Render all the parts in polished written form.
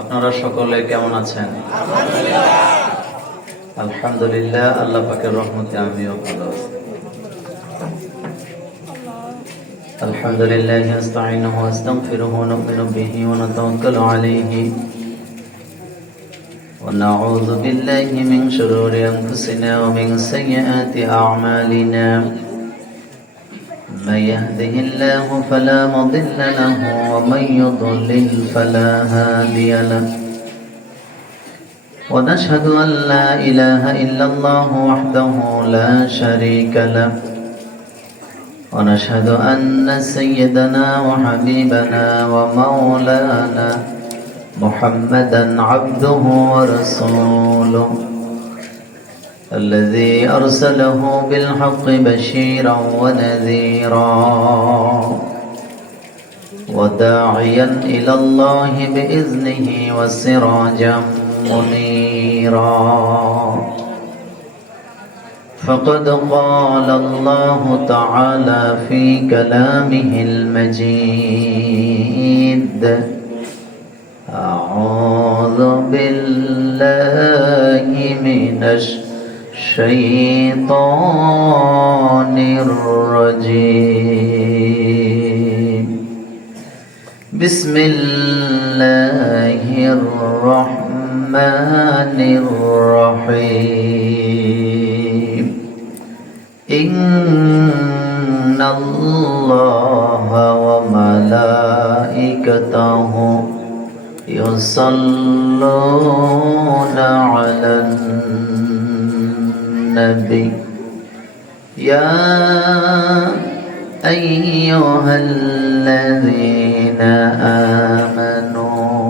আপনারা সকলে কেমন আছেন? আলহামদুলিল্লাহ, আল্লাহ পাকের রহমতে আমিও ভালো আছি। আলহামদুলিল্লাহ নাস্তাঈনুহু ওয়া নাস্তাগফিরুহু ওয়া নু'মিনু বিহি ওয়া নাতাওয়াক্কালু আলাইহি ওয়া নাউযু বিল্লাহি মিন শুরুরি আনফুসিনা ওয়া মিন সাইয়্যাতি আ'মালিনা। من يهده الله فلا مضل له ومن يضلل فلا هادي له ونشهد أن لا إله إلا الله وحده لا شريك له ونشهد أن سيدنا وحبيبنا ومولانا محمدا عبده ورسوله الذي أرسله بالحق بشيرا ونذيرا وداعيا إلى الله بإذنه وسراجا منيرا فقد قال الله تعالى في كلامه المجيد أعوذ بالله من الشيطان الرجيم بسم الله الرحمن الرحيم إن الله وملائكته يصلون على النبي يا أيها الذين آمنوا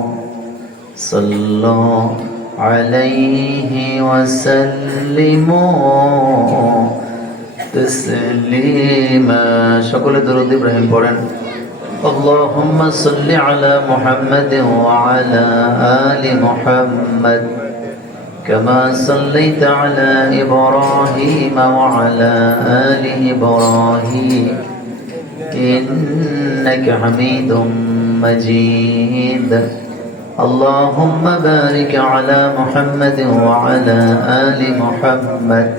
صلوا عليه وسلموا تسليما সকলে দরুদ ইব্রাহিম পড়েন اللهم صل على محمد وعلى آل محمد كما صليت على إبراهيم وعلى آل إبراهيم إنك حميد مجيد اللهم بارك على محمد وعلى آل محمد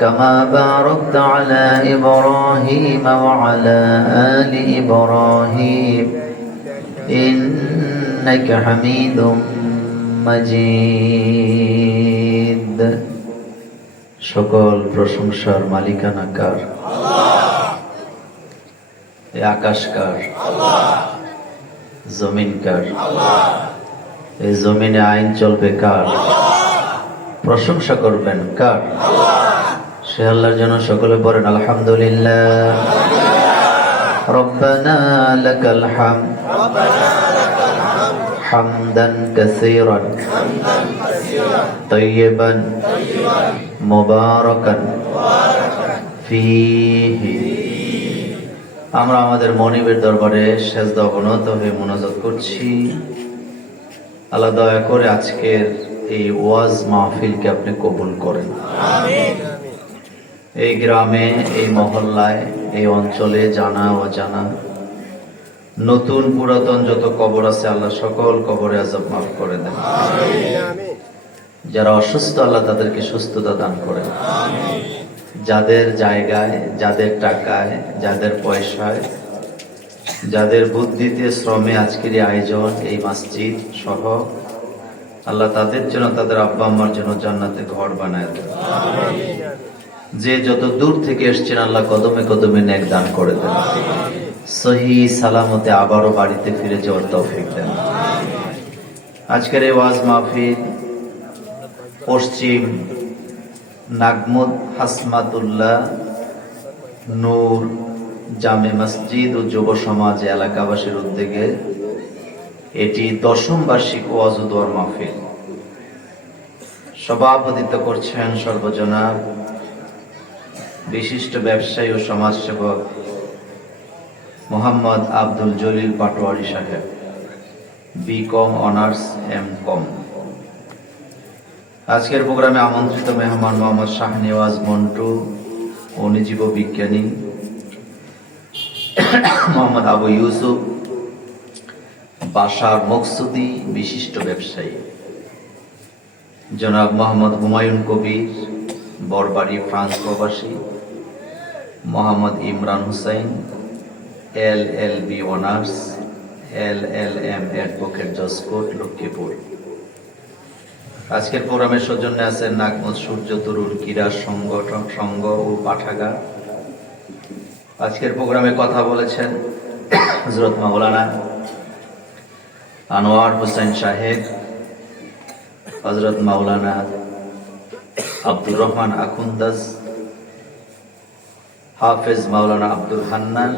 كما باركت على إبراهيم وعلى آل إبراهيم إنك حميد مجيد সকল প্রশংসার মালিকানা কার? এই আকাশ কার? জমিন কার? এই জমিনে আইন চলবে কার? প্রশংসা করবেন কার? সে আল্লাহর জন্য সকলে পড়েন আলহামদুলিল্লাহ। রব্বানা লাকাল হামদ হামদান কাসীরান তাইয়িবান মুবারাকান ফীহি। আমরা আমাদের মনিবের দরবারে সেজদা অবনত হয়ে মুনাজাত করছি। আল্লাহ দয়া করে আজকের এই ওয়াজ মাহফিলকে আপনি কবুল করেন। আমিন। এই গ্রামে, এই মহল্লায়, এই অঞ্চলে জানা অজানা নতুন পুরাতন যত কবর আছে আল্লাহ সকল কবরে আযাব মাফ করে দেন। যারা অসুস্থ আল্লাহ তাদেরকে সুস্থতা দান করেন। যাদের জায়গায়, যাদের টাকায়, যাদের পয়সায়, যাদের বুদ্ধিতে, শ্রমে আজকের এই আয়োজন, এই মসজিদ সহ আল্লাহ তাদের জন্য, তাদের আব্বা আম্মার জন্য জান্নাতে ঘর বানায় দেন। যে যত দূর থেকে এসছেন আল্লাহ কদমে কদমে নেক দান করে দেন। সহি সালামতে আবারও বাড়িতে ফিরে যাওয়ার তৌফিক দেন। আজকের এই ওয়াজ মাহফিল পশ্চিম নাগমুদ হাসমাতুল্লাহ নূর জামে মসজিদ ও যুব সমাজ এলাকাবাসীর উদ্যোগে এটি 10ম বার্ষিক ওয়াজ ও দোয়ার মাহফিল। সভাপতিত্ব করছেন সর্বজনাব বিশিষ্ট ব্যবসায়ী ও সমাজসেবক মোহাম্মদ আব্দুল জলিল পাটোয়ারি সাহেব, বিকম অনার্স এম.কম। আজকের প্রোগ্রামে আমন্ত্রিত মেহমান মোহাম্মদ শাহনেওয়াজ মন্টু, অণুজীব বিজ্ঞানী, মোহাম্মদ আবু ইউসুফ, বাশার মকসুদি বিশিষ্ট ব্যবসায়ী, জনাব মোহাম্মদ হুমায়ুন কবির বরবাড়ি ফ্রান্স প্রবাসী, Mohammad Imran Hussain LLB honours, LLM advocate, Joskot, Lakshmipur. আজকের প্রোগ্রামের সৌজন্যে আছেন নাগমত সূর্য তরুণ ক্রীড়া সংগঠন সংঘ ও পাঠাগার। আজকের প্রোগ্রামে কথা বলেছেন হযরত মাওলানা আনোয়ার হোসেন সাহেব, হযরত মাওলানা আব্দুর রহমান আখুন্দাজ, হাফেজ মাওলানা আব্দুল হান্নান।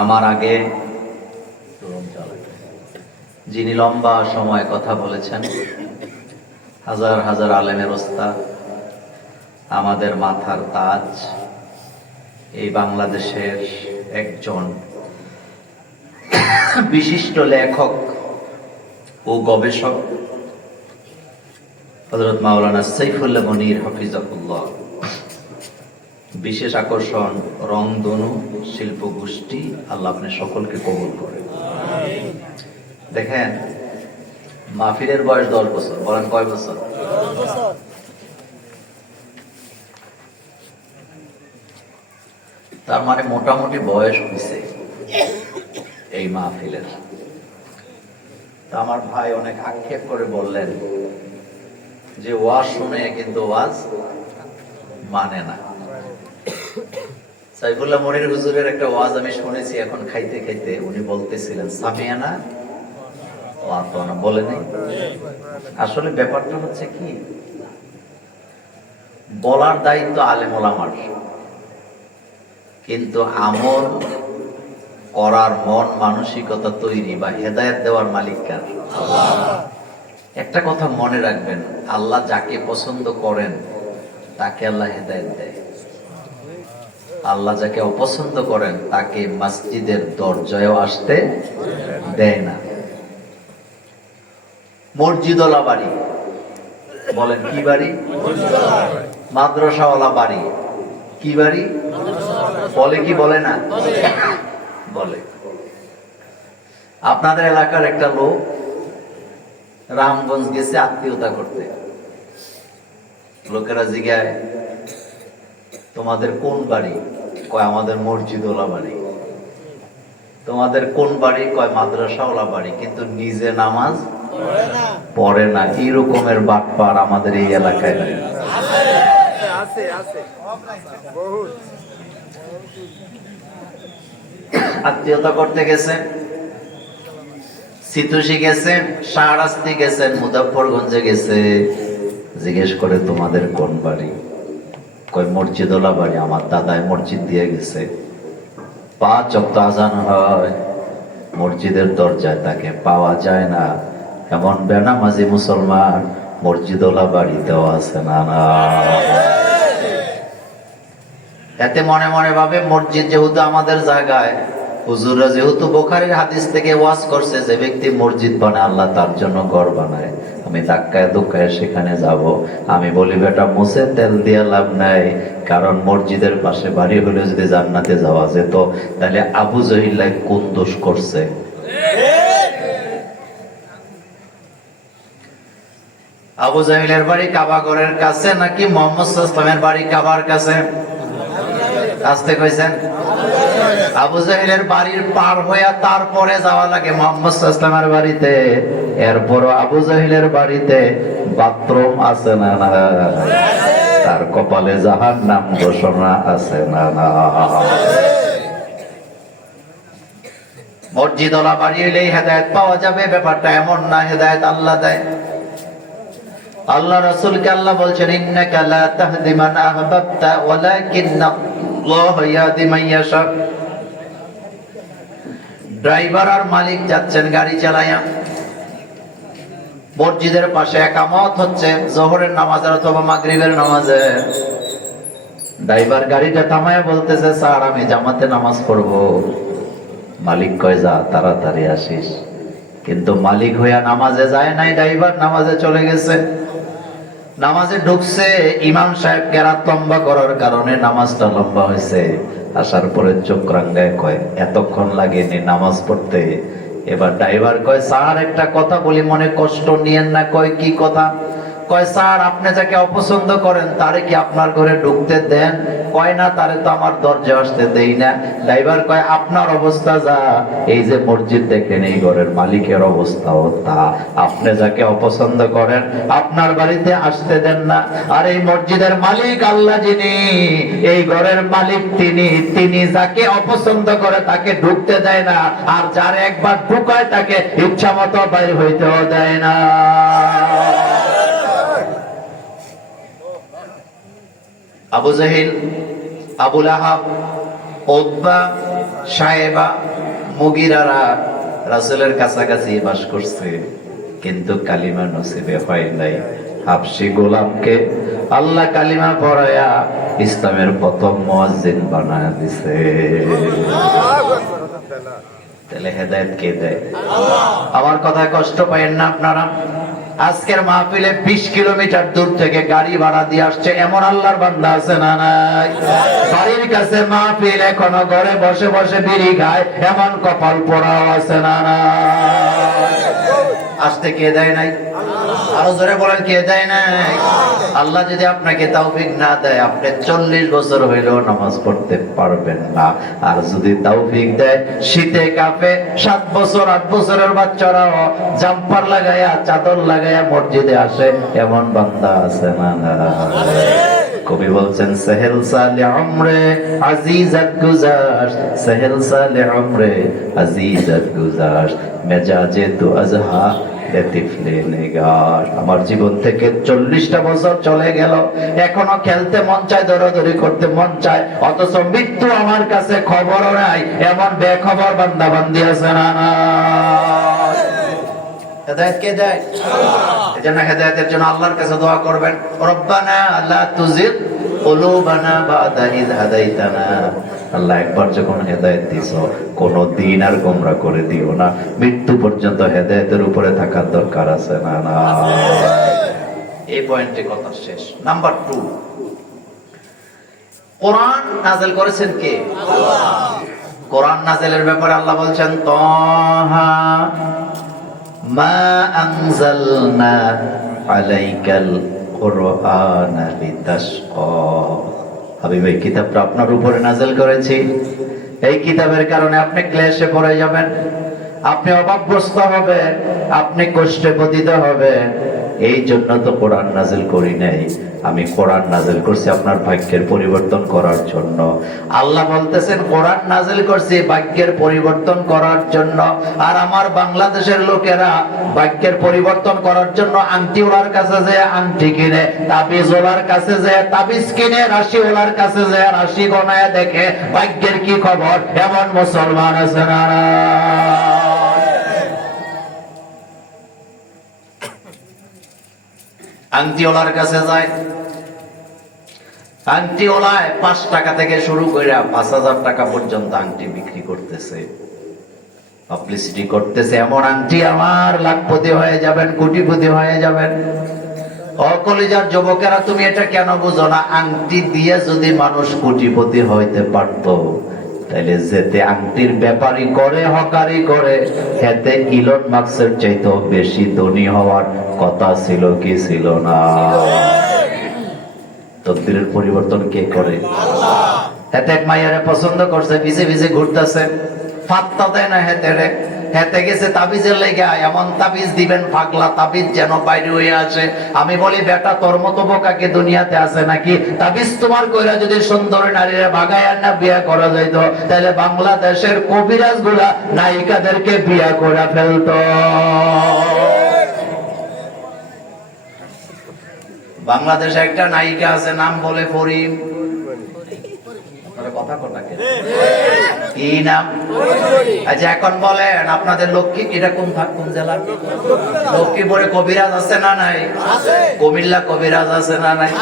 আমার আগে যিনি লম্বা সময় কথা বলেছেন, হাজার হাজার আলেমের ওস্তাদ, আমাদের মাথার তাজ, এই বাংলাদেশের একজন বিশিষ্ট লেখক ও গবেষক হযরত মাওলানা সাইফুল্লাহ মনির হাফিজাহুল্লাহ। বিশেষ আকর্ষণ রংধনু শিল্প গোষ্ঠী। আল্লাহ আপনি সকলকে কবুল করেন। দেখেন, মাহফিলের বয়স 10 বছর। বলেন কয় বছর? তার মানে মোটামুটি বয়স হয়েছে এই মাহফিলের। আমার ভাই অনেক আক্ষেপ করে বললেন যে ওয়াজ শুনে কিন্তু ওয়াজ মানে না। সাইফুল্লাহ মনির হুজুরের একটা ওয়াজ আমি শুনেছি এখন খাইতে খাইতে, উনি বলতেছিলেন সামিয়ানা ওয়া আতানা, বলে নাই। আসলে ব্যাপারটা হচ্ছে কি, বলার দায়িত্ব আলেম ওলামার, কিন্তু আমল করার মন মানসিকতা তৈরি বা হেদায়েত দেওয়ার মালিক কার? আল্লাহ। একটা কথা মনে রাখবেন, আল্লাহ যাকে পছন্দ করেন তাকে আল্লাহ হেদায়েত দেয়। আল্লাহ যাকে অপছন্দ করেন তাকে মসজিদের দরজায়ও আসতে দেয় না। মসজিদওয়ালা বাড়ি, বলেন কি বাড়ি? মাদ্রাসাওয়ালা বাড়ি, কি বাড়ি? বলে কি বলে না? বলে। আপনাদের এলাকার একটা লোক রামগঞ্জ গেছে আত্মীয়তা করতে। লোকেরা জিজ্ঞায় তোমাদের কোন বাড়ি? কয় আমাদের মসজিদওয়ালা বাড়ি। তোমাদের কোন বাড়ি? কয় মাদ্রাসাওয়ালা বাড়ি, কিন্তু নিজে নামাজ পড়ে না। এই রকমের বাটপার আমাদের এই এলাকায় নাই? আত্মীয়তা করতে গেছেন, সিতুষি গেছেন, শাহরাস্তি গেছেন, মুজাফফরগঞ্জে গেছে। জিজ্ঞেস করে তোমাদের কোন বাড়ি? কয় মসজিদওয়ালা বাড়ি, আমার দাদায় মসজিদ দিয়ে গেছে। 5 ওয়াক্ত আজান হয়, মসজিদের দরজায় তাকে পাওয়া যায় না। এমন বেনামাজি মুসলমান মসজিদওয়ালা বাড়িতেও আছে না। এতে মনে মনে ভাবে মসজিদ যেহেতু আমাদের জায়গায়, হুজুররা যেহেতু বুখারীর হাদিস থেকে ওয়াজ করছে যে ব্যক্তি মসজিদ বানায় আল্লাহ তার জন্য ঘর বানায়, আমি ধাক্কায় ধুক্কায় সেখানে যাব। আমি বলি বেটা মুছে তেল দিয়ে লাভ নাই, কারণ মসজিদের পাশে বাড়ি হলে যদি জান্নাতে যাওয়া যেত তাহলে আবু জহিল কোন দোষ করছে? আবু জাহিলের বাড়ি কাবাগরের কাছে নাকি মুহাম্মদ সাল্লাল্লাহু আলাইহি ওয়াসাল্লামের বাড়ি কাবার কাছে? আসতে কইছেন। আবু জাহিলের বাড়ির পার হইয়া তারপরে যাওয়া লাগে মুহাম্মদ সাল্লাল্লাহু আলাইহি ওয়াসাল্লামের বাড়িতে। এরপরও আবু জাহিলের বাড়িতে বাথরুম আছে না? না। তার কপালে জাহান্নাম ঘোষণা আছে না? না। মসজিদওয়ালা বাড়ি হইলেই হেদায়েত পাওয়া যাবে, ব্যাপারটা এমন না। হেদায়েত আল্লাহ দেয়। আল্লাহ রাসূলকে আল্লাহ বলছেন ইন্নাকা লা তাহদি মান আহবাবতা ওয়ালাকিন্না আল্লাহ ইয়াহদি মান ইয়াশা। ড্রাইভার আর মালিক যাচ্ছেন গাড়ি চালায়া, মসজিদের পাশে একামত হচ্ছে যোহরের নামাজের অথবা মাগরিবের নামাজে। ড্রাইভার গাড়িটা থামায়া বলতেছে স্যার আমি জামাতে নামাজ পড়বো। মালিক কয় যা তাড়াতাড়ি আসিস। কিন্তু মালিক হইয়া নামাজে যায় নাই, ড্রাইভার নামাজে চলে গেছে। নামাজে ঢুকছে, ইমাম সাহেব কেরাত লম্বা করার কারণে নামাজটা লম্বা হয়েছে। আসার পরে চোখ রাঙ্গায় কয় এতক্ষণ লাগেনি নামাজ পড়তে। এবার ড্রাইভার কয় স্যার একটা কথা বলি, মনে কষ্ট নিয়েন না। কয় কি কথা? কয় স্যার আপনি যাকে অপছন্দ করেন তারে কি আপনার ঘরে ঢুকতে দেন? কয় না, তারে তো আমার দরজা আসতে দেই না। ড্রাইভার কয় আপনার অবস্থা যা, এই যে মসজিদ দেখেন এই ঘরের মালিকের অবস্থাও তা। আপনি যাকে অপছন্দ করেন আপনার বাড়িতে আসতে দেন না, আর এই মসজিদের মালিক আল্লাহ যিনি, এই ঘরের মালিক তিনি, তিনি যাকে অপছন্দ করে তাকে ঢুকতে দেয় না, আর যার একবার ঢুকায় তাকে ইচ্ছা মতো বাইর হইতেও দেয় না। আবু জাহিল, আবু লাহাব, উতবা, সায়েবা, মুগিরারা রাসূলের কাছাকাছি বাস করছে, কিন্তু কালিমা নসিবে হয় নাই। হাবশী গোলামকে আল্লাহ কালিমা পড়ায়া ইসলামের প্রথম মুয়াজ্জিন বানায় দিছে। তাহলে হেদায়েত কে দেয়? আমার কথা কষ্ট পাইেন না আপনারা। আজকের মাহফিলে 20 কিলোমিটার দূর থেকে গাড়ি ভাড়া দিয়ে আসছে এমন আল্লাহর বান্দা আছে না নাই? বাড়ির কাছে মাহফিল, এখনো ঘরে বসে বসে বিড়ি খায় এমন কপাল পোড়াও আছে না নাই? আসতে কে দেয় নাই? আরো জোরে বলেন, কে দেয় নাই? আল্লাহ যদি আপনাকে তৌফিক না দেয়, আপনি 40 বছর হইলেও নামাজ পড়তে পারবেন না। আর যদি তৌফিক দেয়, শীতে কাঁপে 7 বছর 8 বছরের বাচ্চারাও জাম্পার লাগায়া চাদর লাগায়া মসজিদে আসে এমন বান্দা আছে না? কবি বলছেন সেহেল সালে উমরে আজিজাত গুজার, সেহেল সালে উমরে আজিজাত গুজার, মেজাজে তো আজহা লতিফলে নিগার। আমার জীবন থেকে 40টা বছর চলে গেল, এখনো খেলতে মন চায়, দৌড়াদৌড়ি করতে মন চায়, অথচ মৃত্যু আমার কাছে খবরও নাই এমন বেখবর বান্দা বান্দি আছে না? হেদায়েত কে দেয়? এজন্য হেদায়েতের জন্য আল্লাহর কাছে দোয়া করবেন, রব্বানা লা তুজিগ কুলুবানা বাদা ইয হাদাইতানা। আল্লাহ একবার যখন হেদায়েত দিছো, কোনদিন আর গোমরা করে দিও না। মৃত্যু পর্যন্ত হেদায়েতের উপরে থাকার দরকার আছে না? না, এই পয়েন্টে কথা শেষ। নাম্বার 2, কোরআন নাযিল করেছেন কে? আল্লাহ। কোরআন নাযিলের ব্যাপারে আল্লাহ বলছেন তাহা মা আনজালনা আলাইকাল কুরআনা লিতাশকা। হাবিব, এই কিতাবটা আপনার উপরে নাযিল করেছি, এই কিতাবের কারণে আপনি ক্লেশে পড়ে যাবেন, আপনি অভাবগ্রস্ত হবেন, আপনি কষ্টে পতিত হবেন। এই জন্য তো কোরআন নাযিল করি নাই। আমি কোরআন নাযিল করছি আপনার ভাগ্যের পরিবর্তন করার জন্য। আল্লাহ বলতেছেন কোরআন নাযিল করছি ভাগ্যের পরিবর্তন করার জন্য। আর আমার বাংলাদেশের লোকেরা ভাগ্যের পরিবর্তন করার জন্য আংটিওয়ালার কাছে যায় আংটি কিনে, তাবিজওয়ালার কাছে যায় তাবিজ কিনে, রাশিওয়ালার কাছে যায় রাশি গণায় দেখে ভাগ্যের কি খবর। এমন মুসলমান আছে না? আংটিওয়ালার কাছে যায়, আংটিওয়ালায় 5 টাকা থেকে শুরু করে 5000 টাকা পর্যন্ত আংটি বিক্রি করতেছে, পাবলিসিটি করতেছে। এমন আংটি আমার লাখপতি হয়ে যাবেন, কোটিপতি হয়ে যাবেন। অকলিজার যুবকেরা, তুমি এটা কেন বুঝো না? আংটি দিয়ে যদি মানুষ কোটিপতি হইতে পারতো, তাইলে যেতে আংটির ব্যাপারী করে, হকারি করে, হেতে ইলন মাস্কের চাইতেও বেশি ধনী হওয়ার কথা ছিল কি ছিল না? তকদিরের পরিবর্তন কে করে? আল্লাহ। হেতে এক মাইয়ারে পছন্দ করছে, ভিজে ভিজে ঘুরতেছে, পাত্তা দেয় না হেতেরে। হেতে গেছে তাবিজের লেগে, এমন তাবিজ দিবেন পাগলা তাবিজ যেন বাইরে হয়ে আসে। আমি বলি বেটা, তোর মতো বোকাকে দুনিয়াতে আছে নাকি? তাবিজ তোমার কইরা যদি সুন্দর নারীরা ভাগায় না বিয়ে করা যাইতো, তাহলে বাংলাদেশের কবিরাজ গুলা নায়িকাদেরকে বিয়ে করে ফেলতো। বাংলাদেশে একটা নায়িকা আছে, নাম বলে পরিম। কথা কোনটাকে কি নাম? আচ্ছা এখন বলেন, আপনাদের লক্ষ্মী এটা কোন জেলা? লক্ষ্মীপুরে কবিরাজ আছে না নাই? কুমিল্লা কবিরাজ আছে না নাই?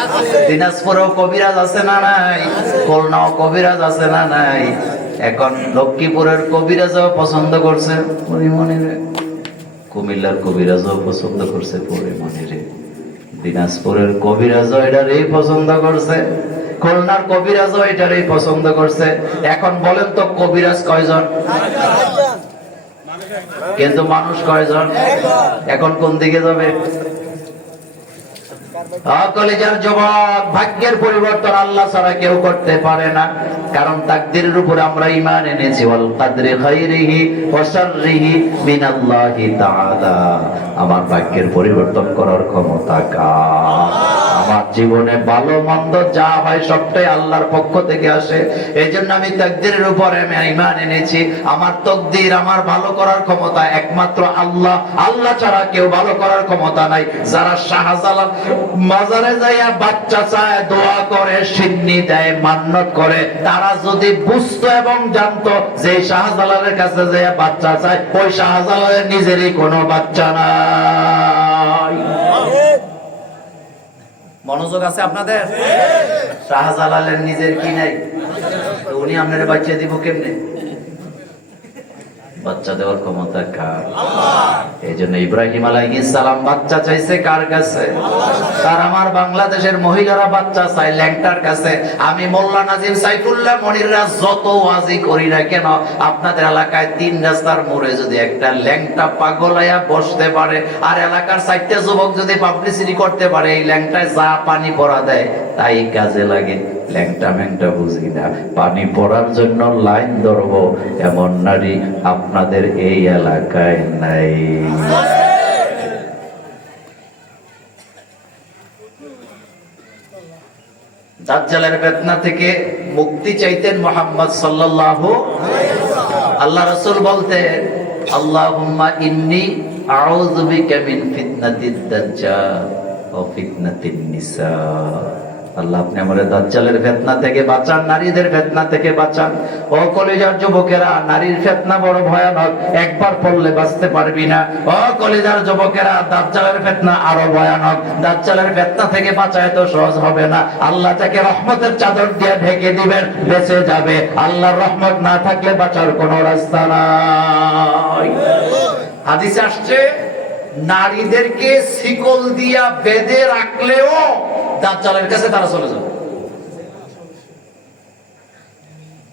দিনাজপুরেও কবিরাজ আছে না নাই? খুলনাও কবিরাজ আছে না নাই? এখন লক্ষ্মীপুরের কবিরাজও পছন্দ করছে পরিমণিরে, কুমিল্লার কবিরাজও পছন্দ করছে পরিমণিরে, দিনাজপুরের কবিরাজও এটারই পছন্দ করছে। খুলনার কবিরাজও এটারই পছন্দ করছে। এখন বলেন তো কবিরাজ কয়জন, কিন্তু মানুষ কয়জন? এখন কোন দিকে যাবে? কলেজার যুবক, ভাগ্যের পরিবর্তন আল্লাহ ছাড়া কেউ করতে পারে না। কারণ তাকদীরের উপরে আমরা ঈমান এনেছি, ওয়াল কদরি খাইরিহি ওয়া শাররিহি মিনাল্লাহি তাআলা। আমার ভাগ্যের পরিবর্তন করার ক্ষমতা কার? আমার জীবনে ভালো মন্দ যা হয় সবটাই আল্লাহর পক্ষ থেকে আসে। এইজন্য আমি তাকদীরের উপরে ঈমান এনেছি। আমার তাকদীর, আমার ভালো করার ক্ষমতা একমাত্র আল্লাহ। আল্লাহ ছাড়া কেউ ভালো করার ক্ষমতা নাই। যারা শাহজালাল মাজারে যাইয়া বাচ্চা চায়, দোয়া করে, সিন্নি দেয়, মান্নত করে, তারা যদি বুঝতো এবং জানতো যে শাহজালালের কাছে যাইয়া বাচ্চা চায়, ওই শাহজালালের নিজেরই কোনো বাচ্চা নাই। মনোযোগ আছে আপনাদের? শাহজালালের নিজের কি নাই? উনি আপনার বাচ্চা দিব কেমনে? বাচ্চা দেওয়ার ক্ষমতা কার? এই জন্য ইব্রাহিম আলাইহিস সালাম বাচ্চা চাইছে কার কাছে? তার আমার বাংলাদেশের মহিলারা বাচ্চা চাই ল্যাংটার কাছে। আমি মোল্লা নাজিম সাইফুল্লাহ মনিররা যত ওয়াজি করি না কেন, আপনাদের এলাকায় 3 রাস্তার মোড়ে যদি একটা ল্যাংটা পাগল হইয়া বসতে পারে, আর এলাকার 4টা যুবক যদি পাবলিসিটি করতে পারে, এই ল্যাংটায় যা পানি পড়া দেয় তাই কাজে লাগে। ল্যাংটা ম্যাংটা বুঝি না, পানি পড়ার জন্য লাইন ধরবো এমন নারী আপনাদের এই এলাকায় নাই। দাজ্জালের ফিতনা থেকে মুক্তি চাইতেন মুহাম্মদ সাল্লাল্লাহু আলাইহি ওয়াসাল্লাম। আল্লাহ রাসূল বলতেন, আল্লাহুম্মা ইন্নী আউযু বিকা মিন ফিতনাতিদ দাজ্জাল ওয়া ফিতনাতিন নিসা। আল্লাহ, আপনি আমাদের দাজ্জালের ফিতনা থেকে বাঁচান, নারীদের ফিতনা থেকে বাঁচান। ও কলিজার যুবকেরা, নারীর ফিতনা বড় ভয়ানক, একবার পড়লে বাঁচতে পারবি না। ও কলিজার যুবকেরা, দাজ্জালের ফিতনা আরো ভয়ানক। দাজ্জালের ফিতনা থেকে বাঁচা এত সহজ হবে না। আল্লাহ তাকে রহমতের চাদর দিয়ে ঢেকে দিবেন, বেঁচে যাবে। আল্লাহর রহমত না থাকলে বাঁচার কোনো রাস্তা নাই। হাদিসে আসছে, নারীদেরকে শিকল দিয়া বেঁধে রাখলেও দাজ্জালের কাছে তারা চলে যাবে।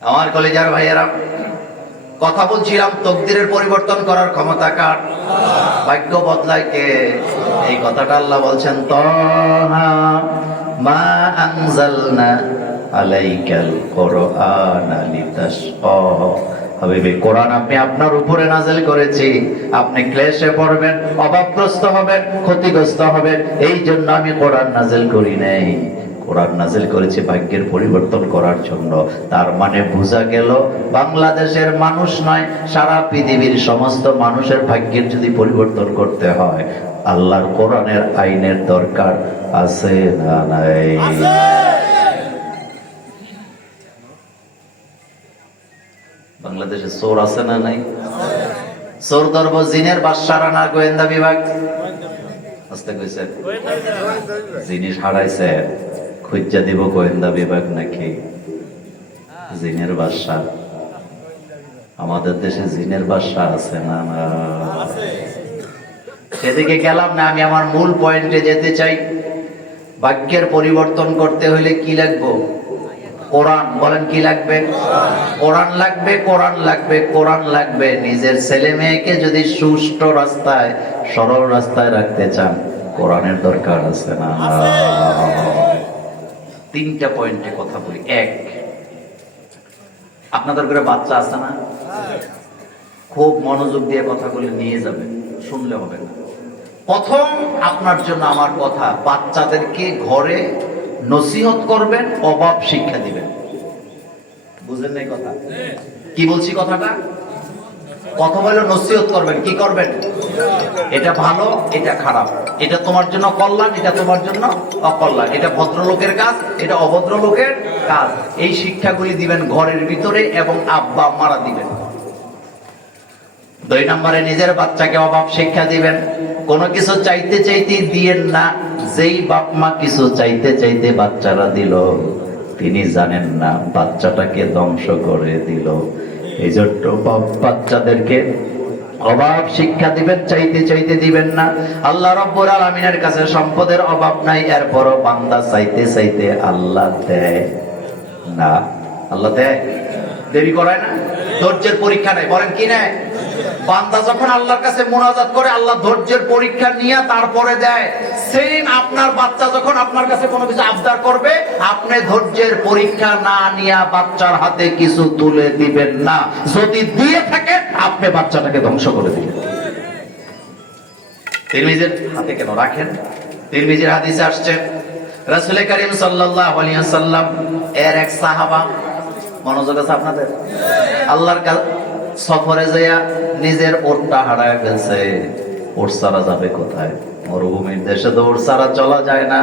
আমার কলেজার ভাইয়েরা, কথা বলছিলাম তাকদীরের পরিবর্তন করার ক্ষমতা কার? ভাগ্য বদলায় কে? এই কথাটা আল্লাহ বলছেন, তাহা মা আনজালনা আলাইকাল কুরআনা লিতাশকা। হাবিবে, কোরআন আমি আপনার উপরে নাযিল করেছি, আপনি ক্লেশে পড়বেন, অভাবগ্রস্ত হবেন, ক্ষতিগ্রস্ত হবেন, এই জন্য আমি কোরআন নাযিল করি নাই। কোরআন নাযিল করেছি ভাগ্যের পরিবর্তন করার জন্য। তার মানে বোঝা গেল, বাংলাদেশের মানুষ নয়, সারা পৃথিবীর সমস্ত মানুষের ভাগ্যের যদি পরিবর্তন করতে হয়, আল্লাহর কোরআনের আইনের দরকার আছে না নাই? বাংলাদেশে চোর আছে না নাই? চোর ধরব জিনের বাদশারা না গোয়েন্দা বিভাগ? আস্তে কইছে জিনিস হারাইছে, খুঁজা দিব গোয়েন্দা বিভাগ নাকি জিনের বাদশা? আমাদের দেশে জিনের বাদশা আছে না? সেদিকে গেলাম না, আমি আমার মূল পয়েন্টে যেতে চাই। ভাগ্যের পরিবর্তন করতে হলে কি লাগবে? কোরআন। বলেন কি লাগবে? কোরআন লাগবে, কোরআন লাগবে, কোরআন লাগবে। নিজের ছেলে মেয়েকে যদি সুষ্ঠু রাস্তায়, সরল রাস্তায় রাখতে চান, কোরআনের দরকার আছে না? 3টা পয়েন্টে কথা বলি। 1, আপনাদের ঘরে বাচ্চা আছে না? খুব মনোযোগ দিয়ে কথাগুলো নিয়ে যাবেন, শুনলে হবে না। প্রথম আপনার জন্য আমার কথা, বাচ্চাদেরকে ঘরে নসিহত করবেন, অভাব শিক্ষা দিবেন। বুঝলেন না কথা? কি বলছি কথাটা? কথা বলে নসিহত করবেন। কি করবেন? এটা ভালো, এটা খারাপ, এটা তোমার জন্য কল্যাণ, এটা তোমার জন্য অকল্যাণ, এটা ভদ্রলোকের কাজ, এটা অভদ্র লোকের কাজ। এই শিক্ষাগুলি দিবেন ঘরের ভিতরে, এবং আব্বা আম্মারা দিবেন। 2 নম্বরে, নিজের বাচ্চাকে অভাব শিক্ষা দিবেন। কোনো কিছু চাইতে চাইতে দিয়েন না। যেই বাপ মা কিছু চাইতে চাইতে বাচ্চারা দিল, তিনি জানেন না বাচ্চাটাকে ধ্বংস করে দিল। এই জন্য বাচ্চাদেরকে অভাব শিক্ষা দিবেন, চাইতে চাইতে দিবেন না। আল্লাহ রাব্বুল আলামিনের কাছে সম্পদের অভাব নাই, এরপরও বান্দা চাইতে চাইতে আল্লাহ দেয় না। আল্লাহ দেয়, দেরি করায় না, ধৈর্যের পরীক্ষা নেয়। বলেন কি নেয়? বান্দা যখন আল্লাহর কাছে মুনাজাত করে, আল্লাহ ধৈর্যের পরীক্ষা নিয়ে তারপরে দেয়। সেম আপনার বাচ্চা যখন আপনার কাছে কোনো কিছু আবদার করবে, আপনি ধৈর্যের পরীক্ষা না নিয়ে বাচ্চার হাতে কিছু তুলে দিবেন না। যদি দিয়ে থাকেন, আপনি বাচ্চাটাকে ধ্বংস করে দিবেন। তিরমিজির হাতে কেন রাখেন? তিরমিজির হাদিসে আসছে, রাসূল করিম সাল্লাল্লাহু আলাইহি ওয়াসাল্লাম এর এক সাহাবা, মনোযোগ আছে আপনাদের, আল্লাহর সফরে যাইয়া নিজের ওটটা হারায় ফেলছে। ওট ছাড়া যাবে কোথায়? মরুভূমির দেশে তো ওট ছাড়া চলা যায় না।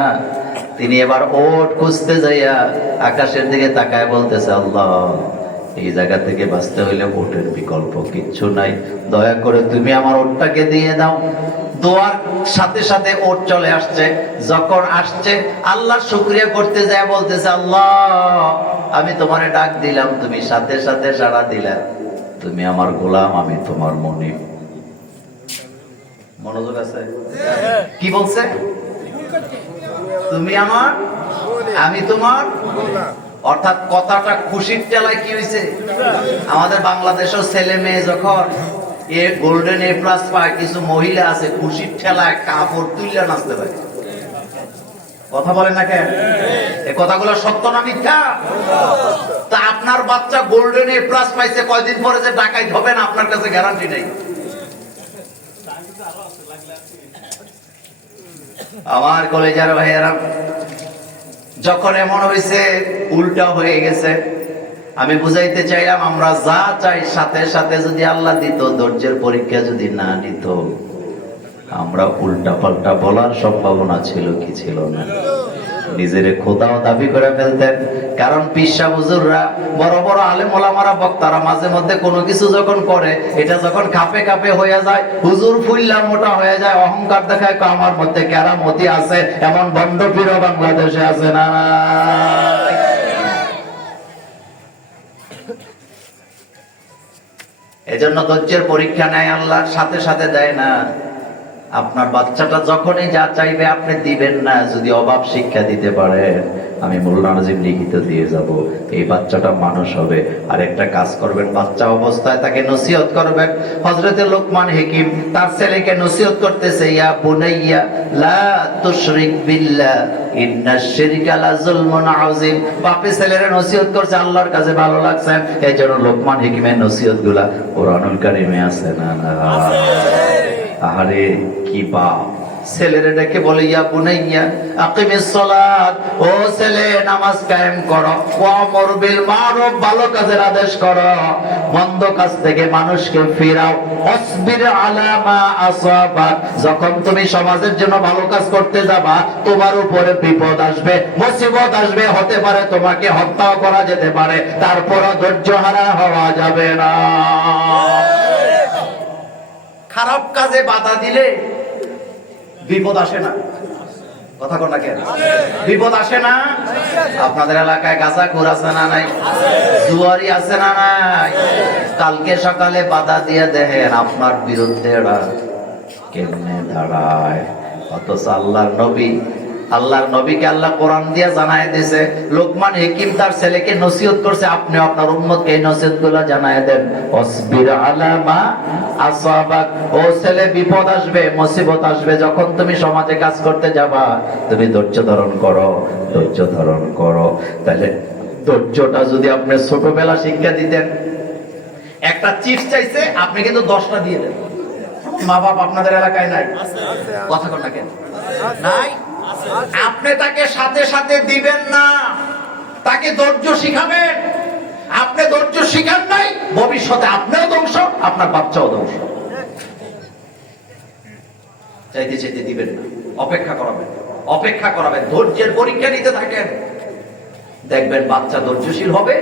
তিনি এবার ওট খুঁজতে যাইয়া আকাশের দিকে তাকায় বলতেছে, আল্লাহ, এই জায়গা থেকে বাঁচতে হইলে ওটের বিকল্প কিচ্ছু নাই, দয়া করে তুমি আমার ওটটাকে দিয়ে দাও। দোয়ার সাথে সাথে ওট চলে আসছে। যখন আসছে, আল্লাহর শুকরিয়া করতে যায় বলতেছে, আল্লাহ, আমি তোমারে ডাক দিলাম, তুমি সাথে সাথে সাড়া দিলা। তুমি আমার গোলাম, আমি তোমার মনিব। মনোযোগ আছে? কি বলছে? তুমি আমার, আমি তোমার। অর্থাৎ কথাটা খুশির টেলায় কি হয়েছে? আমাদের বাংলাদেশের ছেলে মেয়ে যখন গোল্ডেন এ প্লাস পায়, কিছু মহিলা আছে খুশির ঠেলায় কাপড় তুলে নাচতে পারে। কথা বলেন না কেন? এই কথাগুলো সত্য না মিথ্যা? তা আপনার বাচ্চা গোল্ডেন এ প্লাস পাইছে, কয়দিন পরে যে ডাকাইত হবে না, আপনার কাছে গ্যারান্টি নেই। আমার কলেজের ভাইয়েরা, যখন এমন হয়েছে উল্টা হয়ে গেছে, আমি বুঝাইতে চাইলাম, আমরা যা চাই সাথে সাথে যদি আল্লাহ দিত, ধৈর্যের পরীক্ষা যদি না নিত, আমরা উল্টা পাল্টা বলার সম্ভাবনা ছিল কি ছিল না? নিজের খোদাও দাবি করে ফেলতেন। কারণ পিসা হুজুররা, বড় বড় আলেম ওলামারা, বক্তারা মাঝে মধ্যে কোনো কিছু যখন করে, এটা যখন কাপে কাপে হয়ে যায়, হুজুর ফুল্লা মোটা হয়ে যায়, অহংকার দেখায়, আমার মধ্যে কেরামতি আছে, এমন বন্ড পীরও বাংলাদেশে আছে না? এজন্য ধৈর্যের পরীক্ষা নেয় আল্লাহ, সাথে সাথে দেয় না। আপনার বাচ্চাটা যখনই যা চাইবে আপনি দিবেন না। যদি অভাব শিক্ষা দিতে পারে, আমি মোল্লা নাজিম লিখিত দিয়ে যাব, এই বাচ্চাটা মানুষ হবে। আর একটা কাজ করবেন, বাচ্চা অবস্থায় তাকে নসিহত করবেন। হযরতে লোকমান হাকিম তার ছেলেকে নসিহত করতেছে, ইয়া বুনাইয়া লা তুশরিক বিল্লাহ ইন্নাশ শিরকা লাযুলমুন আযীম। বাপে ছেলেরে নসিহত করছে, আল্লাহর কাছে ভালো লাগছে। এইজন্য লোকমান হাকিমের নসিহতগুলা কোরআনুল কারীমে আছে না? আছে। আহারে কি বাপ, ছেলেরে ডেকে বলে, ইয়া বুনাইয়া আকিমিস সালাত, ও ছেলে নামাজ কায়েম করো, ওয়ামুর বিল মারুফ, ভালো কাজের আদেশ করো, মন্দ কাজ থেকে মানুষকে ফিরাও, অসবির আলা মা আসাবাক, যখন তুমি সমাজের জন্য ভালো কাজ করতে যাবা, তোমার উপরে বিপদ আসবে, মুসিবত আসবে, হতে পারে তোমাকে হত্যাও করা যেতে পারে, তারপরও ধৈর্যহারা হওয়া যাবে না। খারাপ কাজে বাধা দিলে বিপদ আসে না? কথা কোন না কেন? বিপদ আসে না? আপনাদের এলাকায় গাঁজাখোর আছে না নাই? জুয়ারি আছে না নাই? কালকে সকালে বাধা দিয়ে দেখেন আপনার বিরুদ্ধে কেমনে দাঁড়ায়। অথচ আল্লাহর নবীকে আল্লাহ কোরআন দিয়ে জানায় দিয়েছে, লোকমান হাকিম তার ছেলেকে নসিহত করছে, আপনি আপনার উম্মতকে এই নসিহতগুলো জানায় দেন। অসবির আলা মা আসাবাক, ও ছেলে, বিপদ আসবে, মুসিবত আসবে, যখন তুমি সমাজে কাজ করতে যাবা, তুমি ধৈর্য ধারণ করো, ধৈর্য ধারণ করো। তাহলে ধৈর্যটা যদি আপনি ছোটবেলা শিক্ষা দিতেন, একটা চিপস চাইছে, আপনি কিন্তু 10টা দিয়ে দেন। মা বাপ আপনাদের এলাকায় নাই? কথা কোন না কেন? নাই। আপনি তাকে সাথে সাথে দিবেন না, তাকে ধৈর্য শিখাবেন। আপনি ধৈর্য শিখান নাই, ভবিষ্যতে আপনিও ধ্বংস, আপনার বাচ্চাও ধ্বংস। চাইতে চাইতে দিবেন না, অপেক্ষা করাবেন, ধৈর্যের পরীক্ষা নিতে থাকেন। দেখবেন বাচ্চা ধৈর্যশীল হবে,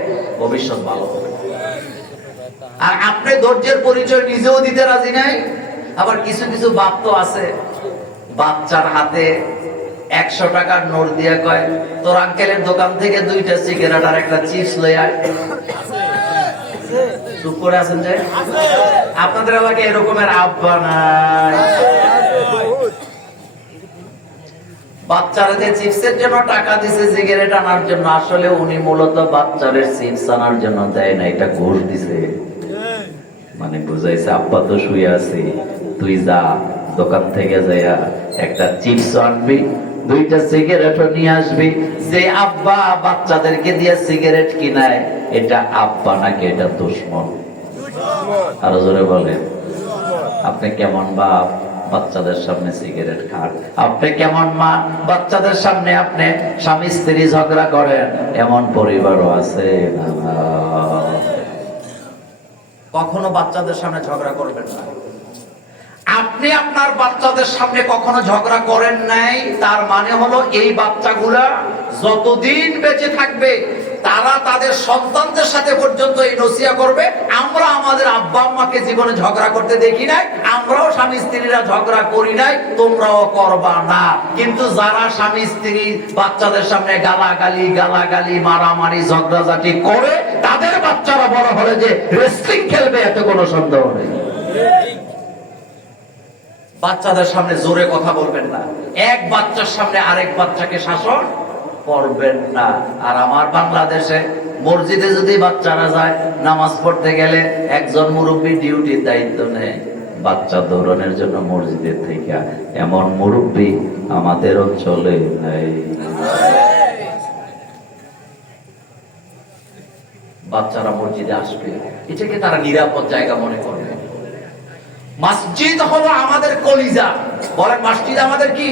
ভবিষ্যৎ ভালো হবে। আর আপনি ধৈর্যের পরিচয় নিজেও দিতে রাজি নাই। আবার কিছু কিছু বাপ তো আছে, বাচ্চার হাতে 100 টাকার নোট দিয়ে কয়, তোর আঙ্কেলের দোকান থেকে 2টা সিগারেট আর একটা চিপস লই আয়। চুপ করে আছেন যে? আপনাদের এলাকায় এরকমের আব্বা নাই? বাচ্চাদের চিপসের জন্য টাকা দিছে, সিগারেট আনার জন্য। আসলে উনি মূলত বাচ্চাদের চিপস আনার জন্য দেয় না, এটা ঘুষ দিছে। মানে বুঝাইছে আব্বা তো শুয়ে আছে, তুই যা দোকান থেকে যাইয়া একটা চিপস আনবি, 2টা সিগারেটও নিয়ে আসবি। যে আব্বা বাচ্চাদেরকে দিয়ে সিগারেট কিনায়, এটা আব্বা নাকি এটা দুশমন? আরো জোরে বলেন। আপনি কেমন বাপ, বাচ্চাদের সামনে সিগারেট খান? আপনি কেমন মা, বাচ্চাদের সামনে আপনি স্বামী স্ত্রী ঝগড়া করেন? এমন পরিবারও আছে না? কখনো বাচ্চাদের সামনে ঝগড়া করবেন না। আপনি আপনার বাচ্চাদের সামনে কখনো ঝগড়া করেন নাই, তার মানে হলো এই বাচ্চাগুলা যতদিন বেঁচে থাকবে তারা তাদের সন্তানদের সাথে পর্যন্ত এই নসিহত করবে, আমরা আমাদের আব্বা আম্মাকে জীবনে ঝগড়া করতে দেখি নাই, আমরাও স্বামী স্ত্রীরা ঝগড়া করি নাই, তোমরাও করবা না। কিন্তু যারা স্বামী স্ত্রী বাচ্চাদের সামনে গালাগালি মারামারি ঝগড়াঝাটি করে, তাদের বাচ্চারা বড় হলে যে রেসলিং খেলবে এতে কোনো সন্দেহ নেই। বাচ্চাদের সামনে জোরে কথা বলবেন না, এক বাচ্চার সামনে আরেক বাচ্চাকে শাসন করবেন না। আর আমার বাংলাদেশে মসজিদে যদি বাচ্চারা যায় নামাজ পড়তে গেলে, একজন মুরব্বী ডিউটির দায়িত্ব নেয় বাচ্চা দৌড়ানোর জন্য মসজিদের থেকে। এমন মুরব্বী আমাদের অঞ্চলে নেই। বাচ্চারা মসজিদে আসবে, এটাকে তারা নিরাপদ জায়গা মনে করবে। মসজিদ হলো আমাদের কলিজা। বলেন, মসজিদ আমাদের কি?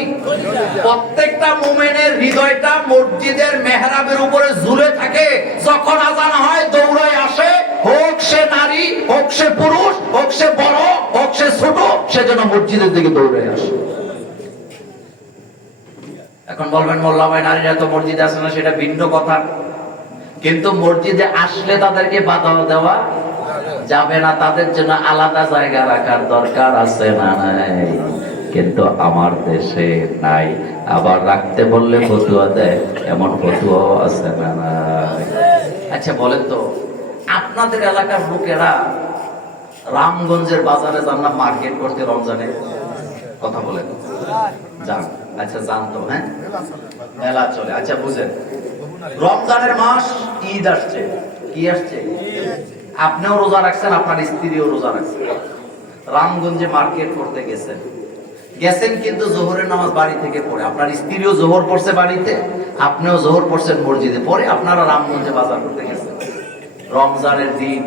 প্রত্যেকটা মুমিনের হৃদয়টা মসজিদের মেহরাবের উপরে ঝুলে থাকে। যখন আযান হয় দৌড়ায় আসে, হোক সে নারী, হোক সে পুরুষ, হোক সে বড়, হোক সে ছোট, সে যেন মসজিদের দিকে দৌড়ে আসে। এখন বলবেন, মোল্লা ভাই নারীরা তো মসজিদে আসে না, সেটা ভিন্ন কথা। কিন্তু মসজিদে আসলে তাদেরকে বাধা দেওয়া যাবে না, তাদের জন্য আলাদা জায়গা রাখার দরকার আছে না নাই? কিন্তু আমার দেশে নাই। আবার রাখতে বললে ফতুয়া দেয়, এমন ফতুয়াও আছে না নাই? আচ্ছা বলেন তো, আপনাদের এলাকার লোকেরা রামগঞ্জের বাজারে যান না মার্কেট করতে রমজানে? কথা বলেন, যান? আচ্ছা যান তো, হ্যাঁ মেলা চলে। আচ্ছা বুঝেন, রমজানের মাস, ঈদ আসছে। কি আসছে? আপনিও রোজা রাখছেন, আপনার স্ত্রীও রোজা রাখছেন। রামগঞ্জে মার্কেট করতে গেছেন, কিন্তু জোহরের নামাজ বাড়ি থেকে পড়ে। আপনার স্ত্রীও জোহর পড়ছে বাড়িতে, আপনিও জোহর পড়ছেন মসজিদে, পরে আপনারা রামগঞ্জে বাজার করতে গেছেন। রমজানের দিন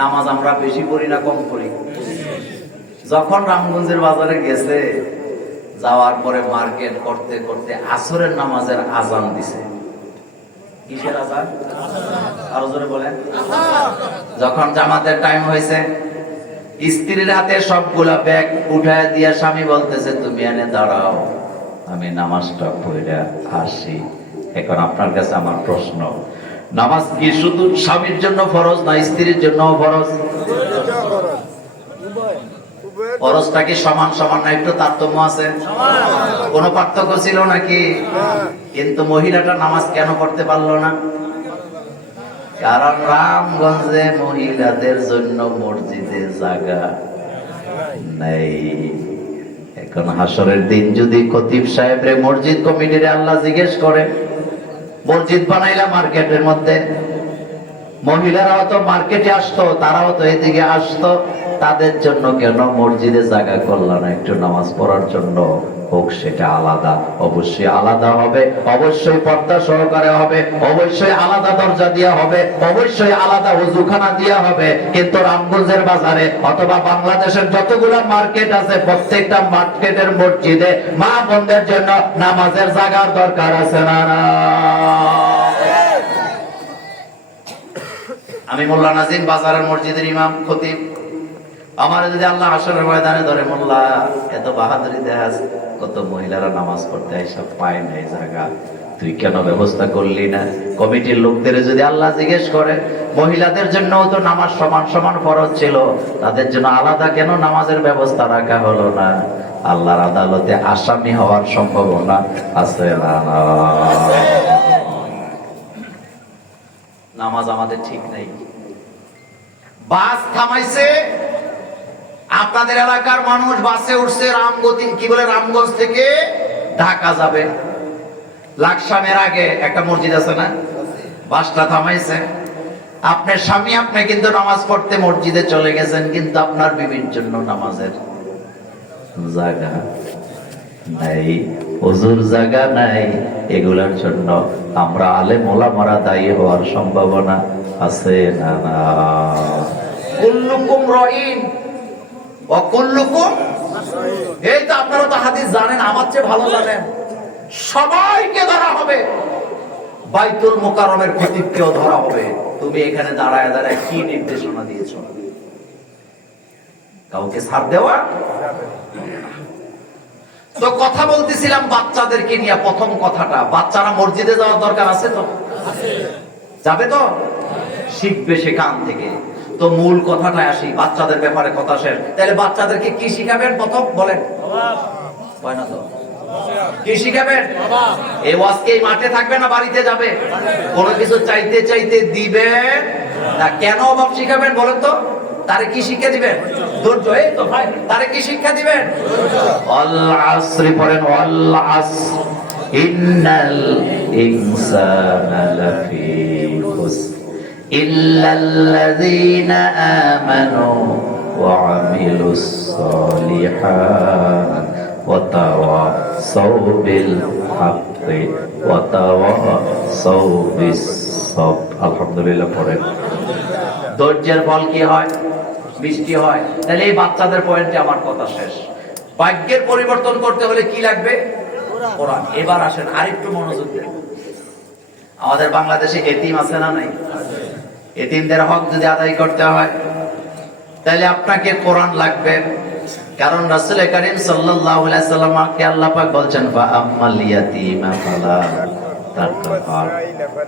নামাজ আমরা বেশি পড়ি না কম পড়ি? যখন রামগঞ্জের বাজারে গেছে, যাওয়ার পরে মার্কেট করতে করতে আসরের নামাজের আজান দিছে। কিসের আজান? আরো জোরে বলেন। যখন জামাতের টাইম হয়েছে, স্ত্রীর হাতে সবগুলা ব্যাগ উঠায় দিয়া স্বামী বলতেছে, তুমি এনে দাঁড়াও, আমি নামাজটা পড়ে আসি। এখন আপনার কাছে আমার প্রশ্ন, নামাজ কি শুধু স্বামীর জন্য ফরজ না স্ত্রীর জন্য ফরজ? ফরজটা কি সমান সমান না একটু তারতম্য আছে? কোনো পার্থক্য ছিল নাকি? কিন্তু মহিলাটা নামাজ কেন পড়তে পারলো না? কারণ রামগঞ্জে মহিলাদের জন্য মসজিদে জায়গা নেই। এখন হাসরের দিন যদি খতিব সাহেবরে মসজিদ কমিটির আল্লাহ জিজ্ঞেস করে, মসজিদ বানাইলা মার্কেটের মধ্যে, মহিলারাও তো মার্কেটে আসতো, তারাও তো এদিকে আসতো, তাদের জন্য কেন মসজিদে জায়গা করল না একটু নামাজ পড়ার জন্য? হোক সেটা আলাদা, অবশ্যই আলাদা হবে, অবশ্যই পর্দা সহকারে হবে, অবশ্যই আলাদা দরজা দেওয়া হবে, অবশ্যই আলাদা ওযুখানা দেওয়া হবে। কিন্তু রামগঞ্জের বাজারে অথবা বাংলাদেশের যতগুলো মার্কেট আছে, প্রত্যেকটা মার্কেটের মসজিদে মা বোনদের জন্য নামাজের জায়গার দরকার আছে না? আমি মোল্লা নাজিম, বাজারের মসজিদের ইমাম খতিব। আমার যদি আল্লাহ হাসরের ময়দানে ধরে, মোল্লা এত বাহাদুরি দেখাস, কত মহিলারা নামাজ পড়তে এসব পায় না এই জায়গা, তুই কেন ব্যবস্থা করলি না? কমিটির লোকদের যদি আল্লাহ জিজ্ঞেস করে, মহিলাদের জন্য তো নামাজ সমান সমান ফরজ ছিল, তাদের জন্য আলাদা কেন নামাজের ব্যবস্থা রাখা হলো না? আল্লাহর আদালতে আসামি হওয়ার সম্ভাবনা আছে না? নামাজ আমাদের ঠিক নেই। বাস থামাইছে, আপনাদের এলাকার মানুষ বাসে উঠছে রামগঞ্জ থেকে ঢাকা যাবে। লাকসামের আগে একটা মসজিদ আছে না, বাসটা থামাইছে। আপনার স্বামী আপনি কিন্তু নামাজ পড়তে মসজিদে চলে গেছেন, কিন্তু আপনার বিবির জন্য নামাজের জায়গা নাই, হুজুর জায়গা নাই। এগুলার জন্য আমরা আলেম ওলামারা দায়ী হওয়ার সম্ভাবনা আছে না? না, কুল্লুকুম রাইন ওয়া কুল্লুকুম, এই তো আপনারা তো হাদিস জানেন, আমার চেয়ে ভালো জানেন। সবাইকে ধরা হবে, বাইতুল মুকাররমের খতিবকেও ধরা হবে। তুমি এখানে দাঁড়ায় দাঁড়ায় কি নির্দেশনা দিয়েছ? কাউকে ছাড় দেওয়া? তো কথা বলতেছিলাম বাচ্চাদেরকে নিয়ে। প্রথম কথাটা, বাচ্চারা মসজিদে যাওয়ার দরকার আছে তো? যাবে তো? শিখবে সেখান থেকে। তো মূল কথাটা আসি, বাচ্চাদের ব্যাপারে কথা শেষ। তাহলে বাচ্চাদেরকে কি শিখাবেন? প্রথম বলেন, হয় না তো? কি শিখাবেন? এই ওয়াজকে এই মাঠে থাকবে না বাড়িতে যাবে? কোনো কিছু চাইতে চাইতে দিবেন না। কেন অভাব শিখাবেন বলেন তো? তারে কি শিক্ষা দিবেন? ধৈর্য। এই তো ভাই, তারে কি শিক্ষা দিবেন? আল আসরি পড়েন, আল আসর ইন্নাল ইনসানা লাফি খুসর ইল্লাল্লাযীনা আমানু ওয়া আমিলুস সালিহাত ওয়া তাওয়াসাউ বিল হাক্কি ওয়া তাওয়াসাউ বিস সাবর। আলহামদুলিল্লাহ পড়েন। ধৈর্যের ফল কি হয়? বৃষ্টি হয়। তাহলে এই বাচ্চাদের পয়েন্টে আমার কথা শেষ। ভাগ্যের পরিবর্তন করতে হলে কি লাগবে? কোরআন। এবার আসেন আরেকটু মনোযোগ দেন। আমাদের বাংলাদেশে এতিম আছে না নাই? এতিমদের হক যদি আদায় করতে হয় তাহলে আপনাকে কোরআন লাগবে। কারণ রাসূল করিম সাল্লাল্লাহু আলাইহি ওয়াসাল্লামকে আল্লাহ পাক বলছেন, ফা আম্মাল ইয়াতীমা ফালা তাকহার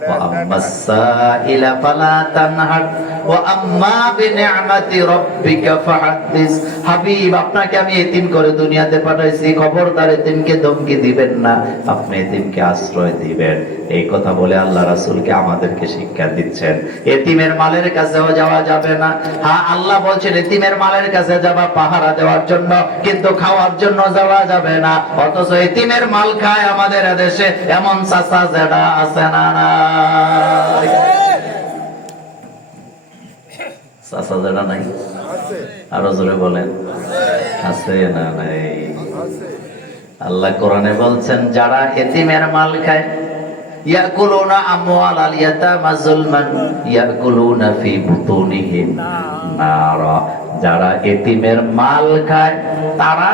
ওয়া আম্মাস সাইলা ফালা তানহার ওয়া আম্মা বিনি'মাতি রাব্বিকা ফাহাদ্দিস। হাবিব, আপনাকে আমি এতিম করে দুনিয়াতে পাঠাইছি, খবরদার এতিমকে ধমকি দিবেন না, আপনি এতিমকে আশ্রয় দিবেন। এই কথা বলে আল্লাহ রাসূলকে আমাদেরকে শিক্ষা দিচ্ছেন। এতিমের মালের কাছেও যাওয়া যাবে না। হ্যাঁ, আল্লাহ বলছেন এতিমের মালের কাছে যাবা পাহারা দেওয়ার জন্য, কিন্তু খাওয়ার জন্য যাওয়া যাবে না। অথচ এতিমের মাল খায় আমাদের দেশে এমন চাচা জেডা আছে না? নাই চাচা জেডা নাই? আরো জোরে বলেন, আছে না নাই? আল্লাহ কোরআনে বলছেন, যারা এতিমের মাল খায়, ইয়াকুলুনা আমওয়ালাল ইয়াতামা যুলমান ইয়াকুলুনা ফি বুতুনিহিম নারা। যারা এতিমের মাল খায় তারা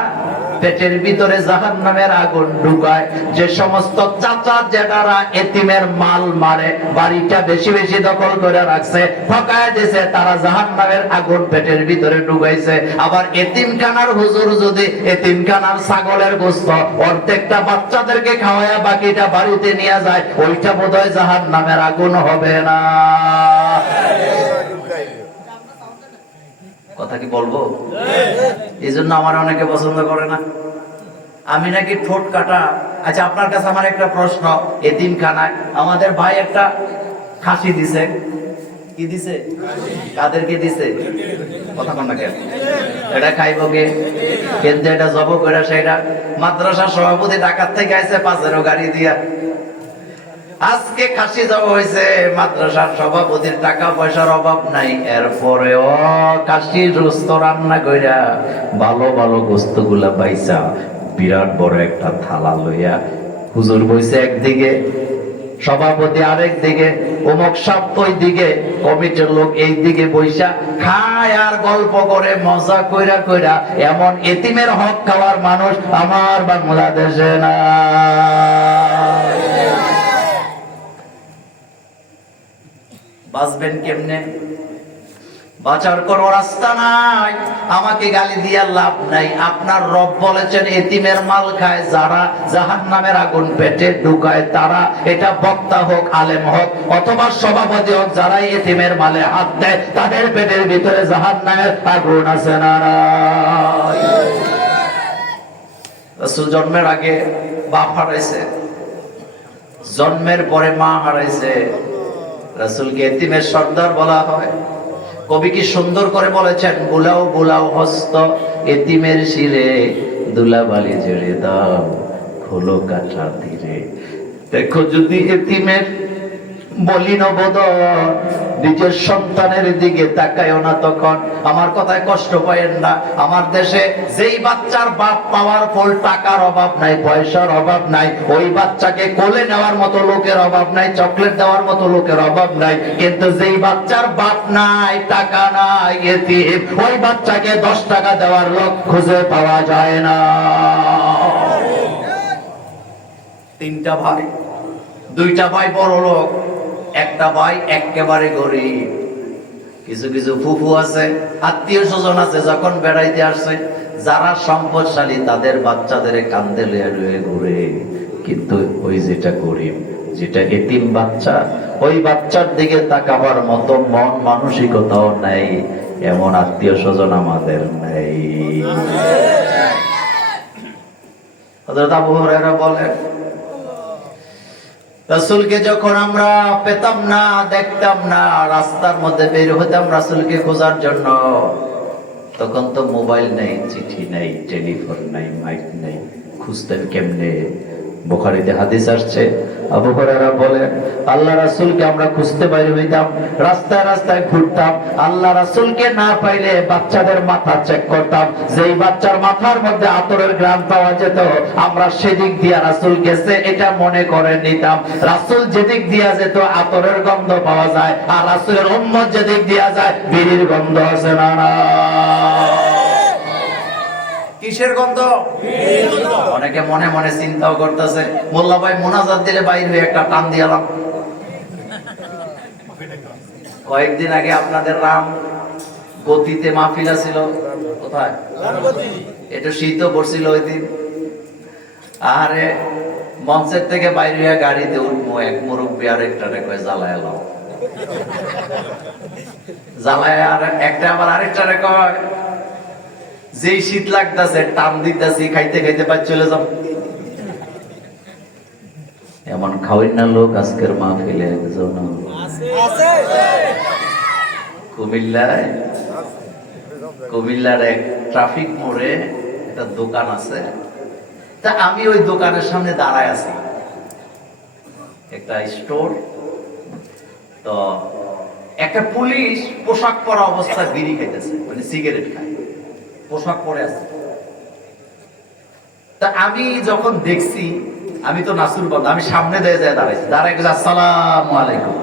পেটের ভিতরে জাহান্নামের আগুন ঢুকায়। যে সমস্ত চাচা জেঠারা এতিমের মাল মারে, বাড়িটা বেশি বেশি দখল করে রাখছে, ঠকায় দিয়েছে, তারা জাহান্নামের আগুন পেটের ভিতরে ঢুকাইছে। আবার এতিমখানার হুজুর যদি এতিমখানার ছাগলের গোশত অর্ধেকটা বাচ্চাদেরকে খাওয়ায় বাকিটা বাড়িতে নিয়ে যায়, ওইটা বোধহয় জাহান্নামের আগুন হবে না? কথা কি বলবো? এই জন্য আমার অনেকে পছন্দ করে না, আমি নাকি ঠোঁট কাটা। আচ্ছা, আপনার কাছে আমার একটা প্রশ্ন, এতিমখানায় আমাদের ভাই একটা খাসি দিছে, কি দিছে? কাদেরকে দিছে? কথা কন না কেন? এটা খাইব কে? কিন্তু এটা জব করে সেটা মাদ্রাসার সভাপতি ঢাকার থেকে আইছে 5 গাড়ি দিয়া। আজকে খাসি যাওয়া হয়েছে, মাদ্রাসার সভাপতির টাকা পয়সার অভাব নাই, এরপরেও খাসির গোশত রান্না কইরা ভালো ভালো গোশত গুলা পাইছা বিরাট বড় একটা থালা লইয়া হুজুর বইছে একদিকে, সভাপতি আরেক দিকে, অমুক সাপ ওই দিকে, কমিটির লোক এই দিকে বইসা খায় আর গল্প করে মজা কইরা কইরা। এমন এতিমের হক খাওয়ার মানুষ আমার বাংলাদেশে না। বাঁচবেন কেমনে? বাঁচার কোন রাস্তা নাই। আমাকে গালি দিয়ে লাভ নাই। আপনার রব বলেছেন এতিমের মাল খায় যারা জাহান্নামের আগুন পেটে ঢুকায় তারা। এটা বক্তা হোক, আলেম হোক অথবা সভাপতি হোক, যারা এতিমের মালে হাত দেয় তাদের পেটের ভিতরে জাহান্নামের আগুন আছে না? রাসূল জন্মের আগে বাপ হারাইছে, জন্মের পরে মা হারাইছে। রাসূলকে এতিমের সর্দার বলা হয়। কবি কি সুন্দর করে বলেছেন, বুলাও বুলাও হস্ত এতিমের শিরে, দুলাবালি জেড়ে দাও খোলো কাঠা ধীরে। দেখো যদি এতিমের বলিন বদন নিজের সন্তানের দিকে তাকায়ও না, তখন আমার কথায় কষ্ট পাইয়েন না। আমার দেশে যেই বাচ্চার বাপ পাওয়ারফুল, টাকার অভাব নাই, পয়সার অভাব নাই, ওই বাচ্চাকে কোলে নেওয়ার মতো লোকের অভাব নাই, চকলেট দেওয়ার মতো লোকের অভাব নাই। কিন্তু যেই বাচ্চার বাপ নাই, টাকা নাই, এতিম, ওই বাচ্চাকে 10 টাকা দেওয়ার লোক খুঁজে পাওয়া যায় না। 3টা ভাই, 2টা ভাই বড় লোক, একটা ভাই একেবারে গরিব। কিছু কিছু ফুফু আছে, আত্মীয় স্বজন আছে, যখন বেড়াইতে আসছে, যারা সম্পদশালী তাদের বাচ্চাদের কান্দে লয়ে লয়ে ঘুরে। কিন্তু ওই যেটা গরিব, যেটা এতিম বাচ্চা, ওই বাচ্চার দিকে তাকাবার মতো মন মানসিকতাও নাই, এমন আত্মীয় স্বজন আমাদের নাই। হযরত আবু হুরায়রা বলেন, রাসূলকে যখন আমরা পেতাম না, দেখতাম না, রাস্তার মধ্যে বের হতাম রাসূলকে খোঁজার জন্য, তখন তো মোবাইল নেই, চিঠি নেই, টেলিফোন নেই, মাইক নেই, খুঁজতেন কেমনে? বুখারীতে হাদিস আসছে, আবু হুরায়রা বলেন, আল্লাহ রাসূলকে আমরা খুঁজতে বাইরে হইতাম, রাস্তায় রাস্তায় ঘুরতাম, আল্লাহ রাসূলকে না পাইলে বাচ্চাদের মাথা চেক করতাম, যেই বাচ্চার মাথার মধ্যে আতরের ঘ্রাণ পাওয়া যেত, আমরা সেদিক দিয়ে রাসূল গেছে এটা মনে করে নিতাম। রাসূল যেদিক দিয়া যেত আতরের গন্ধ পাওয়া যায়, আর রাসূলের উম্মত যেদিক দিয়া যায় বিড়ির গন্ধ আছে না না? কিসের গন্ধ? অনেকে মনে মনে চিন্তাও করতেছে, মোল্লা ভাই মোনাজাত দিলে বাইরে হয়ে একটা টান দিয়ালাম। কয়েকদিন আগে আপনাদের রাম গতিতে মাহফিল ছিল, কোথায়? এটা শীতও পড়ছিল ওই দিন। আরে মঞ্চের থেকে বাইরে হয়ে গাড়িতে উঠবো, এক মুরব্বী আর একটা কয়ে জ্বালায় এলাম, জ্বালায়, আর একটা আবার আরেকটা কয় যেই শীত লাগতেছে টান দিতেছি, খাইতে খাইতে পাই চলে যাব। এমন খাওয়াই না লোক আজকের মাহফিলে একজন কুমিল্লার এক ট্রাফিক মোড়ে একটা দোকান আছে, তা আমি ওই দোকানের সামনে দাঁড়ায় আছি, একটা স্টোর। তো একটা পুলিশ পোশাক পরা অবস্থায় বিড়ি খাইতেছে, মানে সিগারেট খায়, পোশাক পরে আছে। তা আমি যখন দেখছি, আমি তো নাসুর বন্ধ, আমি সামনে দিয়ে যায় দাঁড়াইছি, দাঁড়াই গেছে আসসালামু আলাইকুম।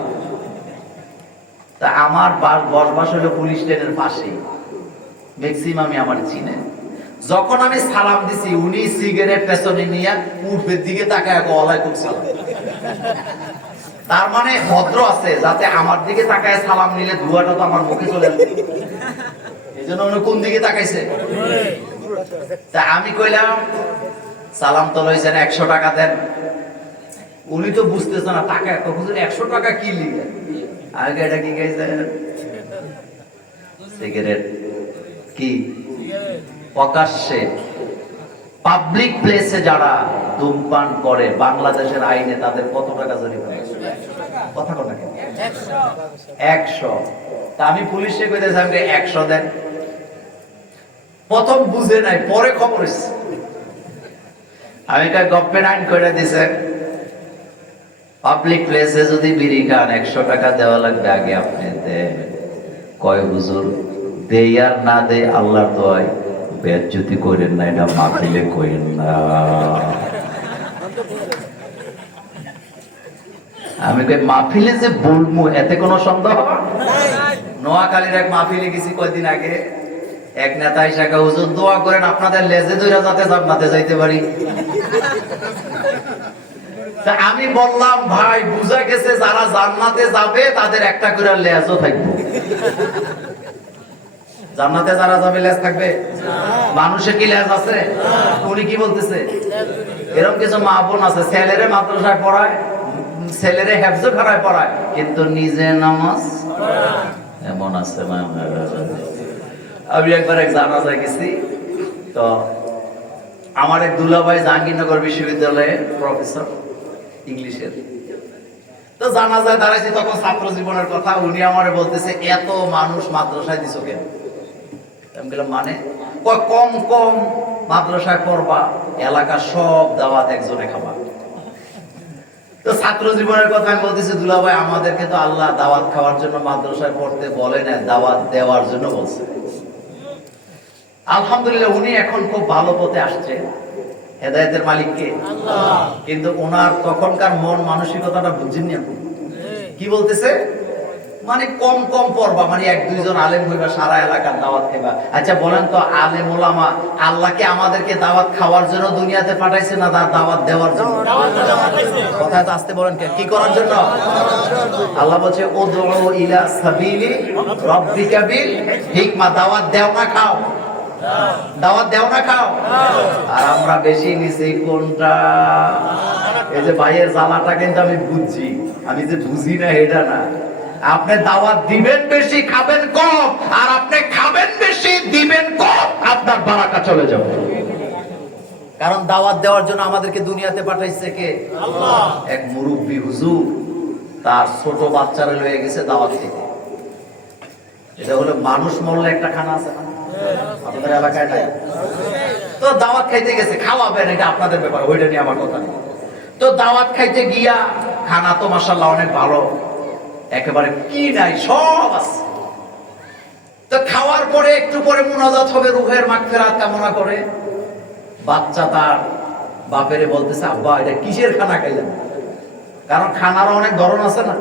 তা আমার বসবাস হলো পুলিশ স্টেশনের পাশেই, ম্যাক্সিমামই আমার চিনে। যখন আমি সালাম দিছি, উনি সিগারেট পেছনে নিয়ে পূর্বের দিকে তাকায় ওয়ালাইকুম সালাম। তার মানে ভদ্র আছে, যাতে আমার দিকে তাকায় সালাম নিলে ধোঁয়াটা তো আমার মুখে চলে আসবে, এই জন্য উনি কোন দিকে তাকাইছে। তা আমি কইলাম সালাম তো লইছেন, 100 টাকা দেন। উনি তো বুঝতেছে না টাকা এত, 100 টাকা কি লিখে? আগে এটা কি খাইছে? সিগারেট। কি প্রকাশ্যে পাবলিক প্লেসে যারা ধূমপান করে বাংলাদেশের আইনে তাদের কত টাকা জরিমানা? কথা কথা 100। তা আমি পুলিশে কইতেছি আমাকে 100 দেন। প্রথম বুঝে নাই, পরে খবর এসেছে। আমি গভর্নমেন্ট আইন করে দিছে, পাবলিক প্লেসে যদি বিড়ি খান 100 টাকা দেওয়া লাগবে, আগে আপনি দেন। কয় হুজুর দেই আর না দেই আল্লাহর দোয়ায়, বেজ্জতি করেন না, এটা মাহফিলে কইেন না। আমি কই মাহফিলে যে বলবো এতে কোনো সন্দেহ নাই। নোয়াখালীর এক মাহফিলে গেছি কয়েকদিন আগে, এক নেতা হিসেবে হুজুর দোয়া করেন আপনাদের লেজে ধইরা যাতে জান্নাতে যাইতে পারি। তা আমি বললাম ভাই বুঝা গেছে যারা জান্নাতে যাবে তাদের একটা করে লেজও থাকবে। জান্নাতে যারা যাবে লেজ থাকবে? মানুষের কি লেজ আছে? উনি কি বলতেছে? এরকম কিছু মা বোন আছে ছেলেরে মাদ্রাসায় পড়ায়, ছেলেরে হেফজ খানায় পড়ায়, কিন্তু নিজে নামাজ এমন আছে। আমি একবার এক জানাজায় গেছি, তো আমার এক দুলাভাই জাহাঙ্গীরনগর বিশ্ববিদ্যালয়ের প্রফেসর ইংলিশের। তো তো জানাজায় দাঁড়াইছি, তখন ছাত্র জীবনের কথা। উনি আমারে বলতেছে, এত মানুষ মাদ্রাসায় দিছো কেন? আমি বললাম মানে? কম কম মাদ্রাসায় করবা, এলাকার সব দাওয়াত একজনে খাবা। তো ছাত্র জীবনের কথা আমি বলতেছি, দুলা ভাই আমাদেরকে তো আল্লাহ দাওয়াত খাওয়ার জন্য মাদ্রাসায় পড়তে বলে না, দাওয়াত দেওয়ার জন্য বলছে। আলহামদুলিল্লাহ উনি এখন খুব ভালো পথে আসছে। হেদায়েতের মালিক কে? আল্লাহ। কিন্তু ওনার তখনকার মন মানসিকতাটা বুঝিনি আপনি। কি বলতেছে? মানে কম কম পড়বা, মানে এক দুইজন আলেম হইবা, সারা এলাকার দাওয়াত খাইবা। আচ্ছা বলেন তো, আলেম ওলামা আল্লাহকে আমাদেরকে দাওয়াত খাওয়ার জন্য দুনিয়াতে পাঠাইছে না দাওয়াত দেওয়ার জন্য? কথায় তো আসতে বলেন, কি করার জন্য? আল্লাহ বলছে উদউ ইলা সাবিলি রাব্বিকা বিল হিকমা, দাওয়াত দেও না খাও, দাওয়াত দেও না খাও। আর আমরা বেশি নিছি কোনটা? এই যে ভাইয়ের জ্বালাটা কিন্তু আমি বুঝছি, আমি যে বুঝি না এটা না। আপনি দাওয়াত দিবেন বেশি, খাবেন কম, আর আপনি খাবেন বেশি, দিবেন কম, আপনার বারাকা চলে যাবে। কারণ দাওয়াত দেওয়ার জন্য আমাদেরকে দুনিয়াতে পাঠাইছে কে? আল্লাহ। এক মুরব্বী হুজুর তার ছোট বাচ্চারা লয়ে গেছে দাওয়াত থেকে। এটা হলো মানুষ মরলে একটা খানা আছে না আপনাদের এলাকায় নাই? তো দাওয়াত খাইতে গেছে, খাওয়াবেন এটা আপনাদের ব্যাপার, ওইটা নিয়ে আমার কথা নেই। তো দাওয়াত খাইতে গিয়া খানা তো মাশাআল্লাহ অনেক ভালো, একেবারে কি নাই সব আছে। তো খাওয়ার পরে একটু পরে মুনাজাত হবে, রূহের মাগফিরাত কামনা করে। বাচ্চা তার বাপেরে বলতেছে, আব্বা এটা কিসের খানা খাইলেন? কারণ খানারও অনেক ধরন আছে না।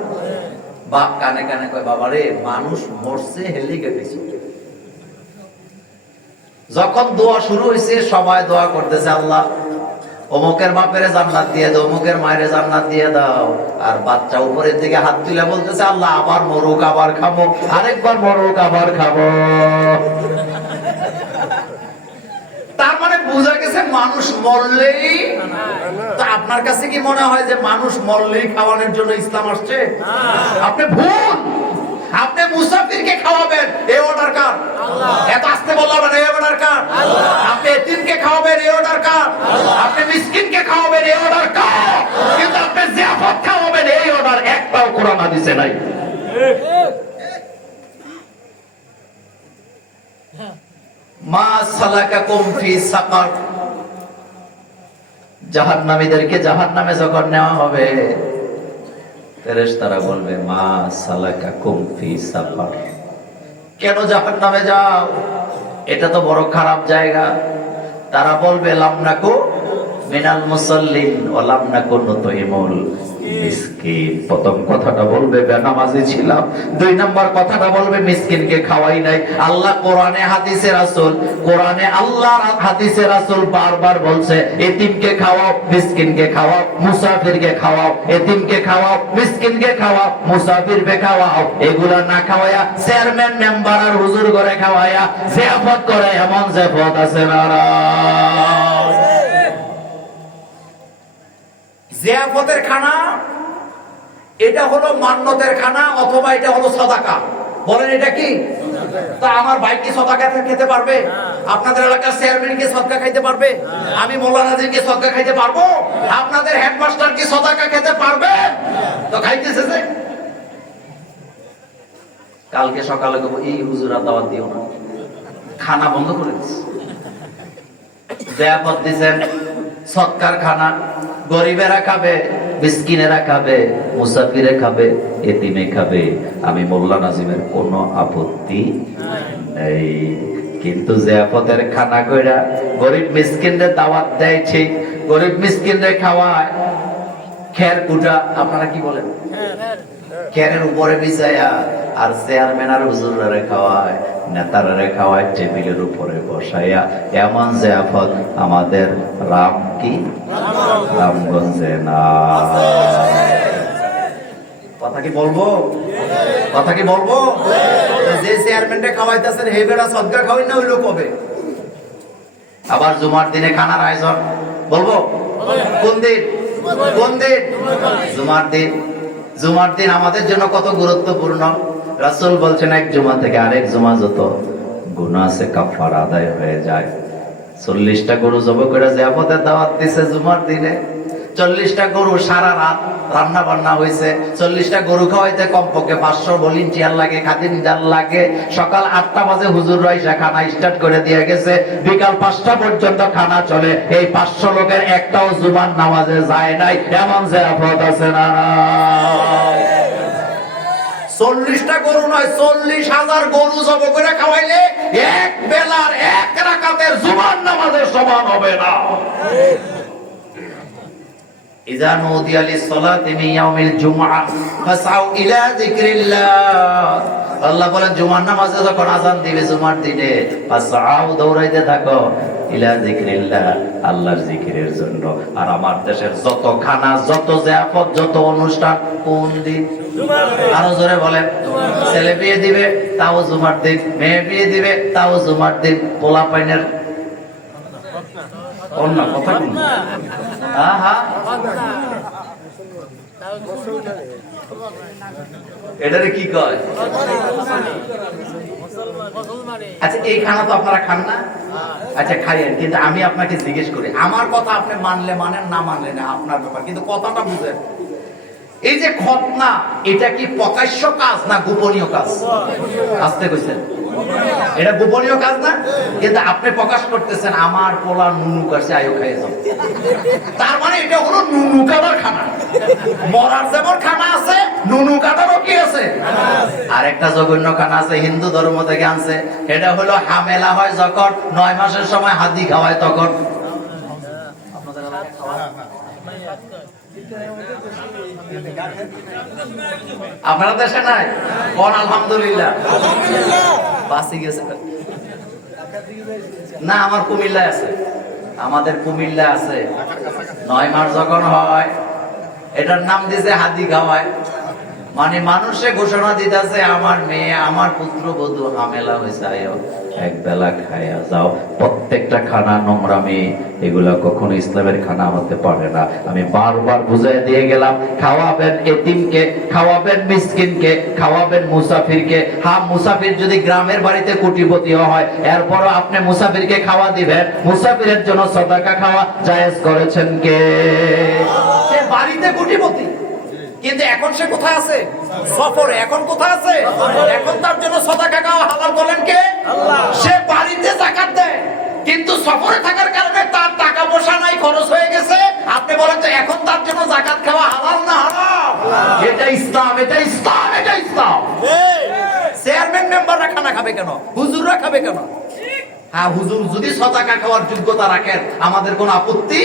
বাপ কানে কানে কয়, বাবা রে মানুষ মরছে হেলিকপ্টারে। যখন দোয়া শুরু হয়েছে সবাই দোয়া করতেছে, আল্লাহ অমুকের বাপেরে জান্নাত দিয়ে দাও, অমুকের মায়ের জান্নাত দিয়ে দাও। আর বাচ্চা উপরের দিকে হাত তুলে বলতেছে, আল্লাহ আবার মরুক আবার খাবো, আরেকবার মরুক আবার খাবো। তার মানে বোঝা গেছে মানুষ মরলেই। তো আপনার কাছে কি মনে হয় যে মানুষ মরলেই খাওয়ানোর জন্য ইসলাম আসছে? আপনি ভুল। আপনি মুসাফিরকে খাওয়াবেন, এই অর্ডার কার? আল্লাহ। এত আসতে বলবেন, এই অর্ডার কার? আল্লাহ। আপনি এতিমকে খাওয়াবেন, এই অর্ডার কার? আল্লাহ। আপনি মিসকিনকে খাওয়াবেন, এই অর্ডার কার? কিন্তু আপনি জিয়াফত খাওয়াবেন, এই অর্ডার একটাও কোরআন হাদিসে নাই। মা সালাকাকুম ফি সাকার, জাহান্নামীদেরকে জাহান্নামে যখন নেওয়া হবে ফেরেশতারা বলবে, মা সালাকাকুম ফি সাকার, কেন জাহান্নামে যাও? এটা তো বড় খারাপ জায়গা। তারা বলবে, লাম নাকু মিনাল মুসাল্লিন ওয়া লাম নাকু নুতইমুল মিসকিন। প্রথম কথাটা বলবে বেনামাজি ছিলাম, দুই নাম্বার কথাটা বলবে মিসকিনকে খাওয়াই নাই। আল্লাহ কোরআনে হাদিসে রাসূল, কোরআনে আল্লাহর হাদিসে রাসূল বারবার বলছে, এতিমকে খাওয়াও, মিসকিনকে খাওয়াও, মুসাফিরকে খাওয়াও, এতিমকে খাওয়াও, মিসকিনকে খাওয়াও, মুসাফিরকে খাওয়াও। এগুলা না খাওয়ায়া চেয়ারম্যান মেম্বার আর হুজুর করে খাওয়ায়া জিয়াফত করে, এমন জিয়াফত আছে না? জিয়াফতের খানা এটা হলো মান্নতের খানা, অথবা এটা হলো সাদাকা। বলেন এটা কি? তা আমার ভাই কি সাদাকা খেতে পারবে? আপনাদের এলাকার চেয়ারম্যান কি সাদকা খাইতে পারবে? আমি মোল্লা নাজির কি সাদকা খাইতে পারবো? আপনাদের হেডমাস্টার কি সাদকা খেতে পারবে? তো খাইতেছে যে। কালকে সকালে এই হুজুরা দাওয়াত দিও না, খানা বন্ধ করে দিচ্ছে। জিয়াফত দিবেন, সৎকার খানা, গরিবেরা খাবে, মিসকিনেরা খাবে, মুসাফিরে খাবে, এতিমে খাবে। আমি মোল্লা নাজিমের কোনো আপত্তি নেই। কিন্তু জিয়াফতের খানা কইরা গরিব মিসকিনরে দাওয়াত দেয়, ঠিক গরিব মিসকিনরে খাওয়ায় খের কুটা, আপনারা কি বলেন, খেরের উপরে বিছায়া, আর চেয়ারম্যান আর হুজুররা খাওয়ায়, নেতারা খাওয়ায় টেবিলের উপরে বসাইয়া। এমন জিয়াফত আমাদের রামগঞ্জে না। কথা কি বলবো? কথা কি বলবো? যে চেয়ারম্যানটা খাওয়াইতেছেন হে বেটা সদকা খাওয়াই না, হইলো কবে? আবার জুমার দিনে খানার আয়োজন বলবো কোন দিন? কোন দিন? জুমার দিন। জুমার দিন আমাদের জন্য কত গুরুত্বপূর্ণ। রাসূল বলছেন, এক জুমা থেকে আরেক জুমা যত গুনাহ আছে কাফারা আদায় হয়ে যায়। 40টা গরু জবাই করে জিয়াফতের দাওয়াত দিছে জুমার দিনে। 40টা গরু সারা রাত রান্না বান্না হয়েছে, 40টা গরু খাওয়াইতে কমপক্ষে 500 ভলেন্টিয়ার লাগে, খাদিমদার লাগে। সকাল 8টা বাজে হুজুর রাইসা খানা স্টার্ট করে দিয়ে গেছে, বিকাল 5টা পর্যন্ত খানা চলে। এই 500 লোকের একটাও জুমার নামাজে যায় নাই, এমন যে আপদ আছে না? 40টা গরু নয়, 40,000 গরু জব করে খাওয়াইলে এক বেলার এক রাকাতের জুমার নামাজের সমান হবে না। ইযা নুদিয়া লিস-সালাতি মিন ইয়াউমিল জুমআহ ফাসআউ ইলা যিকরিল্লাহ। আল্লাহ বলেন জুমার নামাজে যখন আযান দিবে জুমার দিনে, ফাসআউ দৌড়াইতে থাকো ইলা যিকরিল্লাহ, আল্লাহর জিকিরের জন্য। আর আমার দেশের যত খানা, যত জিয়াফত, যত অনুষ্ঠান কোন দিন? আরো জোরে বলেন। ছেলে বিয়ে দিবে তাও জুমার দিন, মেয়ে বিয়ে দিবে তাও জুমার দিন, পোলা পাইনের অন্য কথা কোন? আহা, এটারে কি কয়? আচ্ছা, এই খানা তো আপনারা খান না? আচ্ছা, খাইয়েন, কিন্তু আমি আপনাকে জিজ্ঞেস করি, আমার কথা আপনি মানলে মানেন, না মানলে না, আপনার ব্যাপার, কিন্তু কথাটা বুঝেন। এই যে খতনা, এটা কি প্রকাশ্য কাজ না গোপনীয় কাজ? আসতে কইছেন, এটা গোপনীয় কাজ না, কিন্তু আপনি প্রকাশ করতেছেন আমার পোলা নুনু কাছে আয়ো খাইয়ে যাও। তার মানে এটা হলো নুনু কাটার খানা। মরার যেমন খানা আছে, নুনু কাটারও কি আছে? আর একটা জঘন্য খানা আছে, হিন্দু ধর্ম থেকে আনছে, এটা হলো হামেলা হয় যখন, 9 মাসের সময় হাদি খাওয়ায় তখন। আপনারা দেশে নাই? কোন আলহামদুলিল্লাহ, বাঁচি গেছে না? আমার কুমিল্লা আছে, আমাদের কুমিল্লা আছে। 9 মাস যখন হয়, এটার নাম দিয়েছে হাদি খাওয়ায়। মানে মানুষে ঘোষণা দিতেছে আমার মেয়ে, আমার পুত্রবধূ হামেলা হয়েছে, আয়ো এক বেলা খাইয়া যাও। প্রত্যেকটা খানা নোংরামি, এগুলা কখনো ইসলামের খানা হতে পারে না। আমি বারবার বুঝাই দিয়ে গেলাম, খাওয়াবেন এতিমকে, খাওয়াবেন মিসকিনকে, খাওয়াবেন মুসাফিরকে। হ্যাঁ, মুসাফির যদি গ্রামের বাড়িতে কোটিপতি হয়, এরপরও আপনি মুসাফিরকে খাওয়া দিবেন। মুসাফিরের জন্য সাদাকা খাওয়া জায়েজ করেছেন কে? সে বাড়িতে কোটিপতি, কিন্তু এখন সে কোথায় আছে? সফরে। এখন কোথায় আছে? এখন তার জন্য সাদাকা খাওয়া হালাল বলেন কে? আল্লাহ। সে বাড়িতে যাকাত দেয়, কিন্তু সফরে থাকার কারণে তার টাকা পয়সা নাই, খরচ হয়ে গেছে। আপনি বলেন তো এখন তার জন্য যাকাত খাওয়া হালাল না হারাম? এটা ইসলাম, এটা ইসলাম, এটা ইসলাম। চেয়ারম্যান মেম্বাররা খানা খাবে কেন? হুজুররা খাবে কেন? হ্যাঁ, হুজুর যদি সাদাকা খাওয়ার যোগ্যতা রাখেন, আমাদের কোনো আপত্তি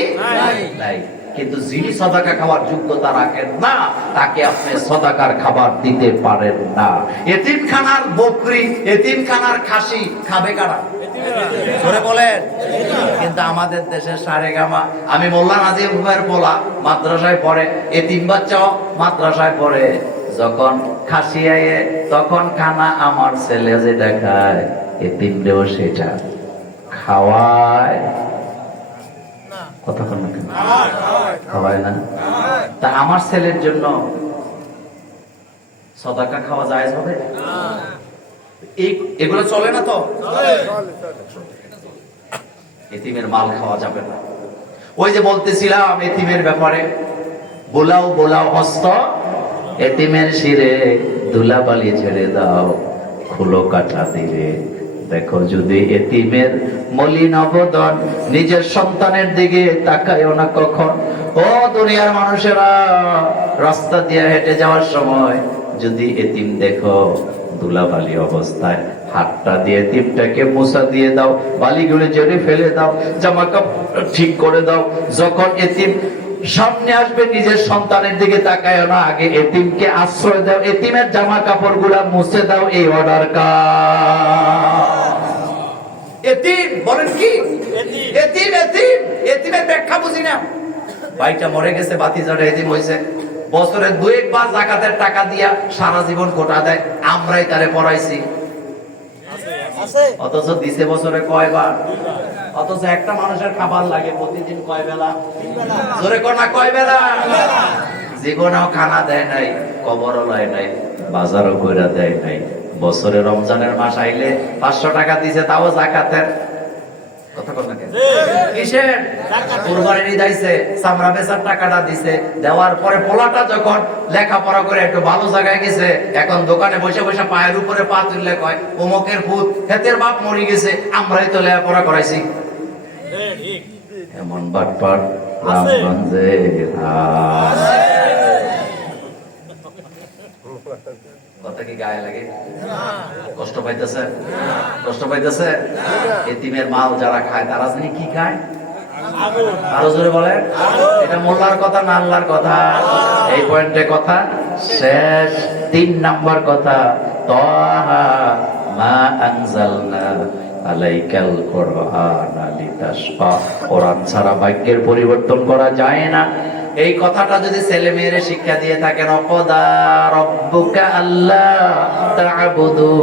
নাই। কিন্তু যিনি সাদাকা খাওয়ার যোগ্যতা রাখেন না, তাকে আপনি সাদাকার খাবার দিতে পারেন না। এতিমখানার বকরি, এতিমখানার খাসি খাবে কারা? ধরে বলেন। কিন্তু আমাদের দেশের সারেগামা, আমি মোল্লা নাজিম ভাইয়ের বলা, মাদ্রাসায় পড়ে, এতিম বাচ্চাও মাদ্রাসায় পড়ে। যখন খাসি আয়ে তখন খানা আমার ছেলে যেটা খায়, এতিমরেও সেটা খাওয়ায়। কথা বল না কেন? খাওয়ায় না? তা আমার ছেলের জন্য সাদাকা খাওয়া জায়েজ হবে? এগুলো চলে না তো? এতিমের মাল খাওয়া যাবে না। ওই যে বলতেছিলাম এতিমের ব্যাপারে, বোলাও বোলাও হস্ত, এতিমের শিরে ধুলাবালি ছেড়ে দাও, খুলো কাটা দিলে। দেখো, যদি এতিমের মলিন অবদান, নিজের সন্তানের দিকে তাকায়ও না কখন। ও দুনিয়ার মানুষেরা, রাস্তা দিয়ে হেঁটে যাওয়ার সময় যদি এতিম দেখো ধুলাবালি অবস্থায়, হাতটা দিয়ে এতিমটাকে মুছা দিয়ে দাও, বালিগুলো জেরে ফেলে দাও, জামা কাপড় ঠিক করে দাও। যখন এতিম সামনে আসবে, নিজের সন্তানের দিকে তাকায় না, আগে এতিমকে আশ্রয় দাও, এতিমের জামা কাপড় গুলা মুছে দাও। এই অর্ডার এতিম বলেন কি? এতিম, এতিম, এতিমের ব্যাখ্যা বুঝি না। ভাইটা মরে গেছে, ভাতিজাটা এতিম হয়েছে, বছরে 2 বার যাকাতের টাকা দিয়া সারা জীবন গোটা দেয়, আমরাই তারে পড়াইছি। অথচ দিছে বছরে কয়বার? অথচ একটা মানুষের খাবার লাগে প্রতিদিন কয় বেলা? জোরে কর না, কয় বেলা? জীবনেও খানা দেয় নাই, কবরও লয় নাই, বাজারও কইরা দেয় নাই। বছরে রমজানের মাস আইলে 500 টাকা দিছে, তাও যাকাতের। কথা বল না কেন? কিসের? কুরবানির ঈদ আইছে, চামড়া বেচার টাকাটা দিছে, দেওয়ার পরে পোলাটা যখন লেখাপড়া করে একটু ভালো জায়গায় গেছে, এখন দোকানে বসে বসে পায়ের উপরে পা তুললে কয় অমুকের ভূত, হেতের বাপ মরে গেছে, আমরাই তো লেখাপড়া করাইছি। এমন বাটপাট রামগঞ্জে কথা কি গায়ে লাগে? কষ্ট পাইতেছে? কষ্ট পাইতেছে? এতিমের মাল যারা খায় তারা জানি কি খায়? আরো জোরে বলে। এটা মোল্লার কথা না আল্লাহর কথা? এই পয়েন্টে কথা শেষ। 3 নাম্বার কথা, তাহা মা আনজালনা আলাইকাল কুরআনা লিতাশকা। কোরআন ছাড়া ভাগ্যের পরিবর্তন করা যায় না। এই কথাটা যদি ছেলে মেয়েরে শিক্ষা দিয়ে থাকেন, অকদা রব্বুকা আল্লাহ তা'বুদু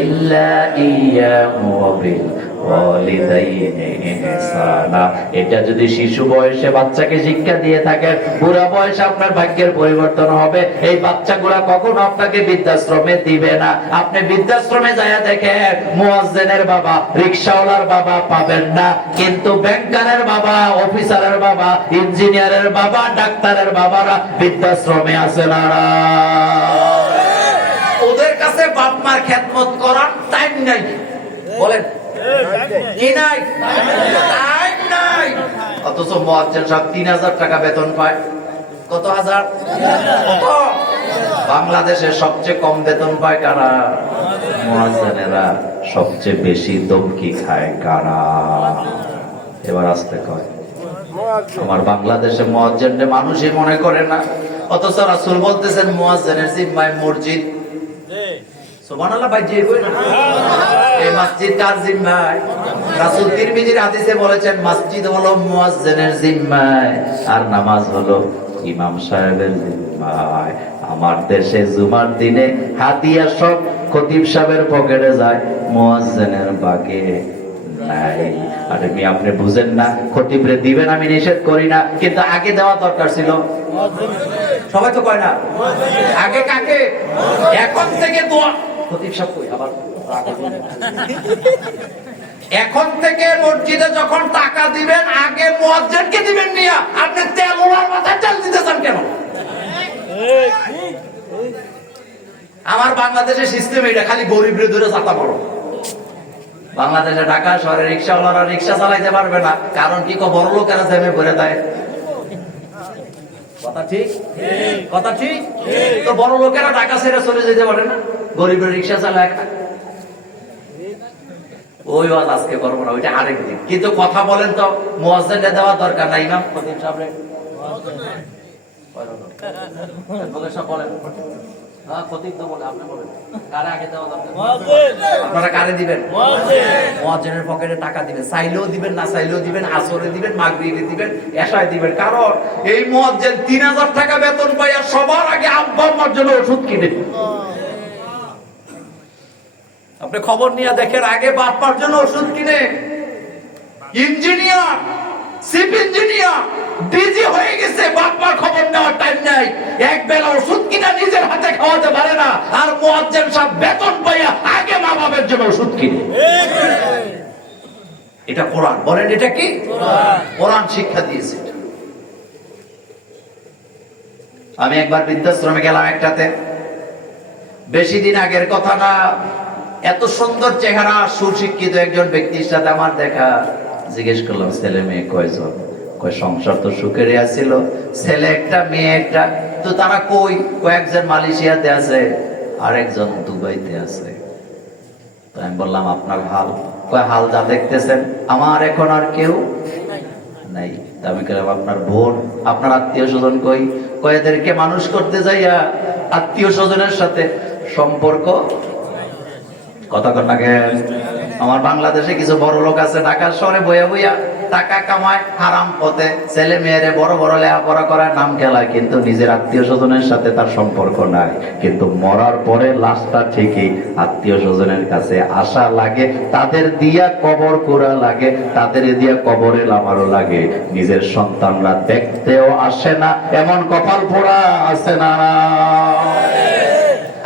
ইল্লা ইয়্যাহু ওয়া বিল ওয়ালিদাইনি ইহসানা, এটা যদি শিশু বয়সে বাচ্চাকে শিক্ষা দিয়ে থাকেন, বুড়া বয়সে আপনার ভাগ্যের পরিবর্তন হবে। এই বাচ্চাগুলা কখনো আপনাকে বৃদ্ধাশ্রমে দিবে না। আপনি বৃদ্ধাশ্রমে যায়া দেখেন, মুয়াজ্জিনের বাবা, রিকশাওয়ালার বাবা পাবেন না, কিন্তু ব্যাংকারের বাবা, অফিসারের বাবা, ইঞ্জিনিয়ারের বাবা, ডাক্তারের বাবারা বৃদ্ধাশ্রমে আছে না? ওদের কাছে বাপ মার খেদমত করার টাইম নাই। বলেন কি নাই? টাইম নাই। অথচ মুয়াজ্জিন সাহেব 3000 টাকা বেতন পায়। কত হাজার? কত? বাংলাদেশে সবচেয়ে কম বেতন পায় কারা? মুয়াজ্জিনেরা। সবচেয়ে বেশি দমকি খায় কারা? এবার আসতে কয়। আমার বাংলাদেশে মুয়াজ্জিনকে মানুষই মনে করে না, অথচ রাসূল বলতেছেন মুয়াজ্জিনের জিম্মায় মসজিদ। সুবহানাল্লাহ ভাই, যে কই না এই মসজিদ কার জিম্মায়? রাসূল তিরমিজির হাদিসে বলেছেন মসজিদ হলো মুয়াজ্জিনের জিম্মায় আর নামাজ হলো ইমাম সাহেবের জিম্মায়। আমার দেশে জুমার দিনে হাদিয়া সব খতিব সাহেবের পকেটে যায়, মুয়াজ্জিনের বাগে নাই। আর আপনি বুঝেন না, খতিবরে দিবেন আমি নিষেধ করি না, কিন্তু আগে দেওয়া দরকার ছিল। সবাই তো কয় না আগে কাকে? এখন থেকে দোয়া খতিব সাহেব কই আবার এখন থেকে মসজিদে যখন টাকা দিবেন আগে মুয়াজ্জিনকে দিবেন নিয়া। আপনি তেল ওনার মাথায় তেল দিতে চান কেন? আমার বাংলাদেশের সিস্টেম এটা, খালি গরিবরে ধরে চাতা বড়। বাংলাদেশে ঢাকা শহরে রিক্সাওয়ালারা রিক্সা চালাইতে পারবে না, কারণ কি বড় লোকেরা জেমে ভরে দেয়। কথা ঠিক? কথা ঠিক? তো বড় লোকেরা ঢাকা ছেড়ে চলে যেতে পারে না, গরিবের রিক্সা চালায় খায়। ওই ওয়াজ আজকে করবো না, ওইটা আরেক দিন। কিন্তু কথা বলেন তো, মুয়াজ্জিনকে দেওয়া দরকার না ইমাম খতিব সাহেবরে? বলেন খতিব তো বলে, আপনি বলেন কারে আগে দেওয়া দরকার? আপনারা কারে দিবেন? মুয়াজ্জিনের পকেটে টাকা দিবেন, চাইলেও দিবেন, না চাইলেও দিবেন, আসরে দিবেন, মাগরিবে দিবেন, এশায় দিবেন। কারণ এই মুয়াজ্জিন 3000 টাকা বেতন পায় আর সবার আগে আব্বা আম্মার জন্য ওষুধ কিনে। আপনি খবর নিয়ে দেখেন, আগে বাপ্পার জন্য ওষুধ কিনে। ইঞ্জিনিয়ার, চিফ ইঞ্জিনিয়ার, ডিজি হয়ে গেছে, বাপ্পার খবর নেওয়ার টাইম নাই। এক বেলা ওষুধ কিনা নিজের হাতে খাওয়াতে পারে না, আর মুয়াজ্জিন সাহেব বেতন পাইয়া আগে মা বাবার জন্য ওষুধ কিনে। এটা কোরআন। বলেন এটা কি? কোরআন শিক্ষা দিয়েছে। আমি একবার বৃদ্ধাশ্রমে গেলাম একটাতে, বেশি দিন আগের কথা না। এত সুন্দর চেহারা, সুশিক্ষিত একজন ব্যক্তির সাথে আমার দেখা। জিজ্ঞেস করলাম ছেলে মেয়ে কয়জন? কয় সংসার তো সুখেরই আছিল, ছেলে একটা মেয়ে একটা। তো তারা কই? কয়েকজন মালয়েশিয়াতে আছে, আরেকজন দুবাইতে আছে। তো আমি বললাম আপনার হাল? কয় হাল যা দেখতেছেন আমার এখন আর কেউ নাই। আমি বললাম আপনার বোন, আপনার আত্মীয় স্বজন কই? কয় এদেরকে মানুষ করতে যাইয়া আত্মীয় স্বজনের সাথে সম্পর্ক। কথা কর না কেন? আমার বাংলাদেশে কিছু বড় লোক আছে, ঢাকা শহরে বইয়া বইয়া টাকা কামায় হারাম পথে, ছেলে মেয়েরে বড় বড় লেখাপড়া করার নাম খেলায়, কিন্তু নিজের আত্মীয় স্বজনের সাথে তার সম্পর্ক নাই। কিন্তু মরার পরে লাশটা ঠিকই আত্মীয় স্বজনের কাছে আসা লাগে, তাদের দিয়া কবর করা লাগে, তাদের দিয়া কবরে লামারও লাগে। নিজের সন্তানরা দেখতেও আসে না, এমন কপাল পোড়া আছে না?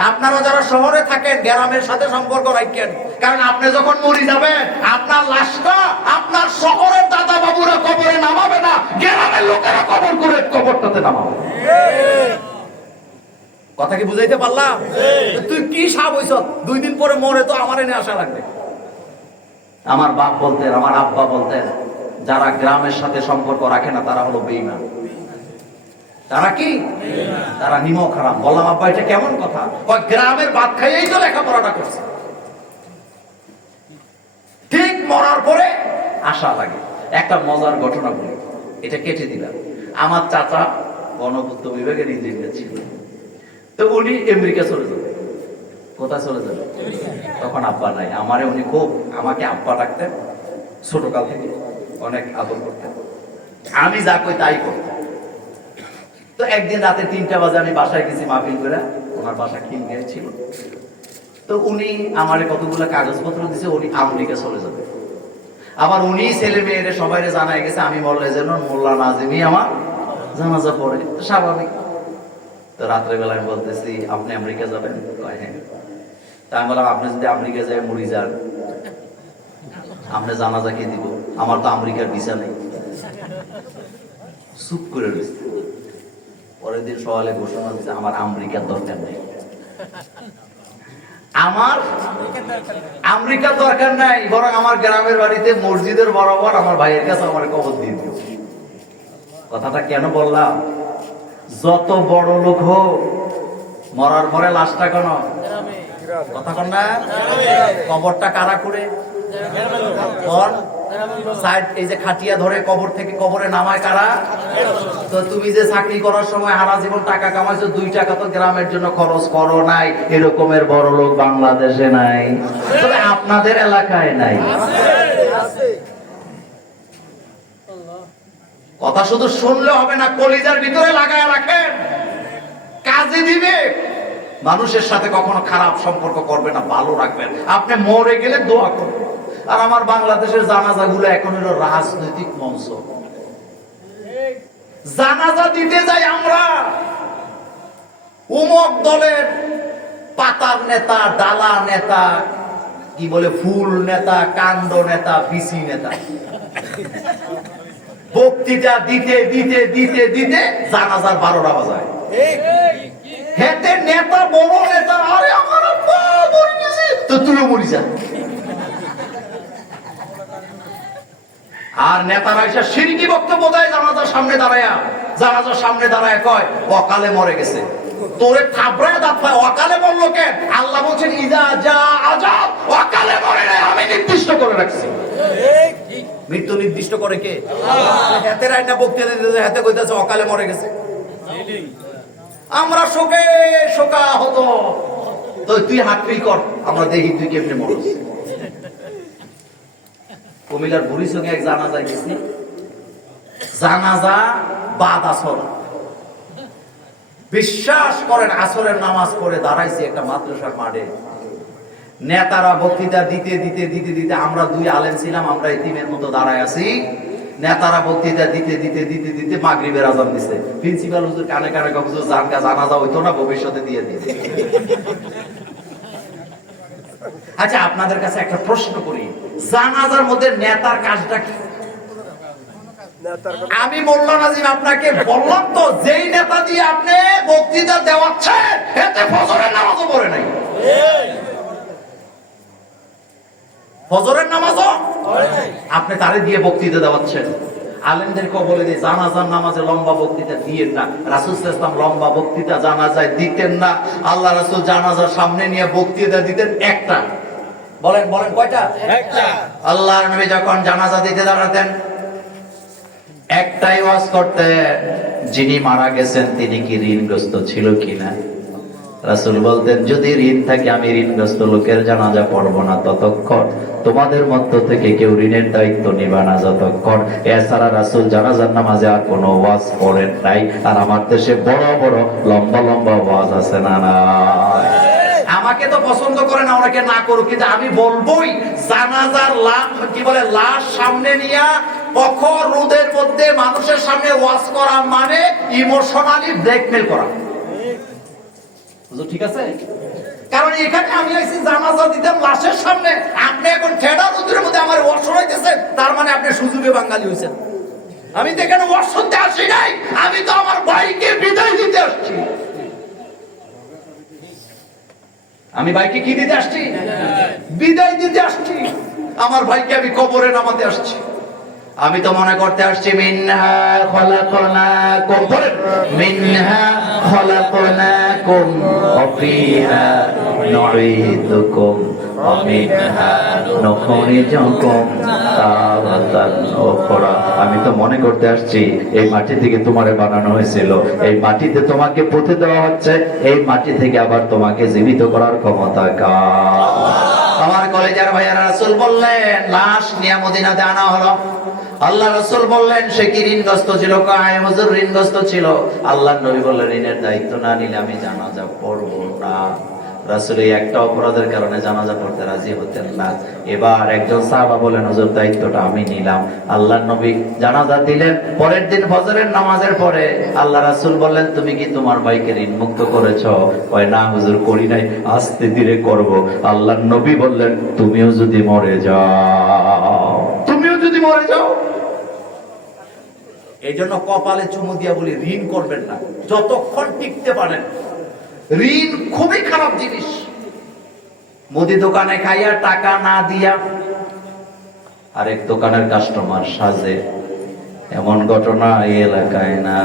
আপনি আপনারা যারা শহরে থাকেন গ্রামের সাথে সম্পর্ক রাখেন, কারণ আপনি যখন মরে যাবেন আপনার লাশটা আপনার শহরের দাদা বাবুরা কবরে নামাবে না, গ্রামের লোকেরা কবর করে কবরটাতে নামাবে। কথা কি বুঝাইতে পারলাম? তুই কি সাপ হইছ, 2 দিন পরে মরে তো আমার এনে আসা লাগবে। আমার বাপ বলতেন, আমার আব্বা বলতেন, যারা গ্রামের সাথে সম্পর্ক রাখে না তারা হলো বেঈমান। তারা কি? তারা নিমক হারাম। বললাম আব্বা এটা কেমন কথা? গ্রামের ভাত খাইয়েই তো লেখাপড়াটা করছে। ঠিক মরার পরে আশা লাগে। একটা মজার ঘটনা বলি, এটা কেটে দিলাম। আমার চাচা গণপূর্ত বিভাগের ইঞ্জিনিয়ার ছিল, তো উনি আমেরিকা চলে যাবে। কোথায় চলে যাবে? তখন আব্বা নাই, আমারে উনি খুব আমাকে আব্বা ডাকতেন, ছোটকাল থেকে অনেক আদর করতেন, আমি যা কই তাই করতাম। তো একদিন রাতে 3টা বাজে আমি বাসায় গেছি মাহফিল করে, ওনার বাসা খিলগেট ছিল। তো উনি আমারে কতগুলো কাগজপত্র দিছে, উনি আমেরিকা চলে যাবে। আবার উনি ছেলে মেয়েরে সবাইরে জানাই গেছে আমি মরলে যেন মোল্লা নাজিমি আমার জানাজা পড়ে, স্বাভাবিক। তো রাত্রেবেলা আমি বলতেছি আপনি আমেরিকা যাবেন? হ্যাঁ। তা আমি বললাম আপনি যদি আমেরিকা যায় মরি যান, আপনি জানাজা কে দিব? আমার তো আমেরিকার ভিসা নেই। চুপ করে রয়েছে। পরের দিন সকালে ঘোষণা দিচ্ছে আমার আমেরিকার দরকার নেই, আমার আমেরিকার দরকার নাই, বরং আমার গ্রামের বাড়িতে মসজিদের বরাবর আমার ভাইয়ের কাছে আমার কবর দিয়ে দিও। কথাটা কেন বললাম? যত বড় লোক হোক মরার পরে লাশটা কেন কথা কন না, কবরটা কারা করে এই যে খাটিয়া ধরে কবর থেকে কবরে নামায় কারা? তো তুমি যে চাকরি করার সময় সারা জীবন টাকা কামাইছো, 2 টাকা তো গ্রামের জন্য খরচ করো নাই। এরকমের বড় লোক বাংলাদেশে নাই, তবে আপনাদের এলাকায় নাই। কথা শুধু শুনলে হবে না, কলিজার ভিতরে লাগায় রাখেন, কাজে দিবে। মানুষের সাথে কখনো খারাপ সম্পর্ক করবে না, ভালো রাখবেন। আপনি মরে গেলে দোয়া করবেন। আর আমার বাংলাদেশের জানাজাগুলো এখন হলো রাজনৈতিক মঞ্চ। জানাজা দিতে যাই আমরা, উমক দলের পাতার নেতা, ডালা নেতা, কি বলে ফুল নেতা, কাণ্ড নেতা, বিসি নেতা, বক্তৃতা দিতে দিতে দিতে দিতে জানাজার 12টা বাজায়। হেতে নেতা বড় নেতা, আরে আমার আব্বা মরে গেছে, তো তুইও মরি যা। আর নেতারা এসে শিরকি বক্তব্য দেয় জানাজার সামনে দাঁড়ায়া, জানাজার সামনে দাঁড়ায় কয় অকালে মরে গেছে। তোরে থাবড়ায় দাঁত পায়, অকালে মরলো কেন? আল্লাহ বলছেন ইদা যা আজাব, অকালে মরে নাই, আমি নির্দিষ্ট করে রাখছি। মৃত্যু নির্দিষ্ট করে কে? হাতে রাইনা বক্তৃতা দিতে হাতে কইতাছে অকালে মরে গেছে। আমরা শোকে শোকা হতো, তো তুই হাতফিল কর, আমরা দেখি তুই কেমনে মরস। কুমিল্লার বুড়ি সঙ্গে এক জানাজায় গেছি, জানাজা বাদ আসর। বিশ্বাস করেন আসরের নামাজ পড়ে দাঁড়াইছি একটা মাদ্রাসার মাঠে, নেতারা বক্তৃতা দিতে দিতে দিতে দিতে আমরা 2 আলেম ছিলাম, আমরা ইতিমের মতো দাঁড়ায় আছি। নেতারা বক্তৃতা দিতে দিতে দিতে দিতে মাগরিবের আজান দিছে। প্রিন্সিপাল হুজুর কানে কানে হুজুর জানাজা হইতো না, ভবিষ্যতে দিয়ে দিতে। আচ্ছা আপনাদের কাছে একটা প্রশ্ন করি, জানাজার মধ্যে নেতার কাজটা কি? আমি মোল্লা নাজিম আপনাকে বললাম তো, যেই নেতা দিয়ে আপনি বক্তৃতা দেওয়াচ্ছেন এতে ফজরের নামাজও পড়ে নাই, ফজরের নামাজও আপনি তারে দিয়ে বক্তৃতা দেওয়াচ্ছেন। আলেমদেরকে বলে দিয়ে জানাজার নামাজে লম্বা বক্তৃতা দিয়েন না। রাসূল সাল্লাল্লাহু আলাইহি ওয়াসাল্লাম লম্বা বক্তৃতা জানাজায় দিতেন না। আল্লাহ রাসূল জানাজার সামনে নিয়ে বক্তৃতা দিতেন একটা। বলেন বলেন কয়টা? একটা। আল্লাহর নবী যখন জানাজা দিতে দাঁড়াতেন একটাই ওয়াজ করতেন, যিনি মারা গেছেন তিনি কি ঋণগ্রস্ত ছিল কিনা। রাসূল বলতেন যদি ঋণ থাকে আমি ঋণগ্রস্ত লোকের জানাজা পড়ব না ততক্ষণ, তোমাদের মধ্য থেকে কেউ ঋণের দায়িত্ব নিবা না যতক্ষণ। এছাড়া রাসূল জানাজার নামাজে আর কোনো ওয়াজ করেন নাই। আর আমার দেশে বড় বড় লম্বা লম্বা ওয়াজ আছে না না। আমাকে তো পছন্দ করে না, ওনাকে না করুক, কিন্তু আমি বলবোই জানাজার লাশ সামনে নিয়ে প্রখর রোদের মধ্যে মানুষের সামনে ওয়াজ করা মানে ইমোশনালি ব্ল্যাকমেল করা। ঠিক আছে? কারণ এখানে আমি আইছি জানাজা দিতাম লাশের সামনে, আপনি এখন ঠেডা রোদের মধ্যে আমার ওয়াশর হইতেছেন, তার মানে আপনি সুযোগে বাঙালি হয়েছেন। আমি তো এখানে ওয়াশ শুনতে আসি নাই, আমি তো আমার ভাইকে বিদায় দিতে আসছি। আমি ভাইকে কি দিতে আসছি? বিদায় দিতে আসছি। আমার ভাইকে আমি কবরে নামাতে আসছি। আমি তো মনে করতে আসছি মিনহা খলাকনাকুম, মিনহা খলাকনাকুম ওয়া ফিহা নুঈদুকুম ওয়া মিনহা নুখরিজুকুম তারাতান উখরা। আমি তো মনে করতে আসছি এই মাটি থেকে তোমারে বানানো হয়েছিল, এই মাটিতে তোমাকে পুঁতে দেওয়া হচ্ছে, এই মাটি থেকে আবার তোমাকে জীবিত করার ক্ষমতা কার? আমার কলেজের ভাইয়ারা, রাসূল বললেন লাশ নিয়ে মদিনাতে আনা হলো। আল্লাহ রাসূল বললেন সে কি ঋণগ্রস্ত ছিল? কয় হুজুর ঋণগ্রস্ত ছিল। আল্লাহর নবী বললেন ঋণের দায়িত্ব না নিলে আমি জানাজা পড়ব না। রাসূল এই একটা অপরাধের কারণে জানাজা পড়তে রাজি হতেন না। এবার একজন সাহাবা বলেন হুজুর দায়িত্বটা আমি নিলাম। আল্লাহর নবী জানাজা দিলেন। পরের দিন ফজরের নামাজের পরে আল্লাহ রাসূল বললেন তুমি কি তোমার ভাইকে ঋণ মুক্ত করেছো? কয় না হুজুর করি নাই, আস্তে ধীরে করব। আল্লাহর নবী বললেন তুমিও যদি মরে যাও, তুমিও যদি মরে যাও। এই জন্য কপালে চুমু দিয়া বলি ঋণ করবেন না যতক্ষণ টিকতে পারেন। ঋণ খুবই খারাপ জিনিস। মুদি দোকানে খাইয়া টাকা না দিয়া আরেক দোকানের কাস্টমার সাজে, এমন ঘটনা এই এলাকায় না।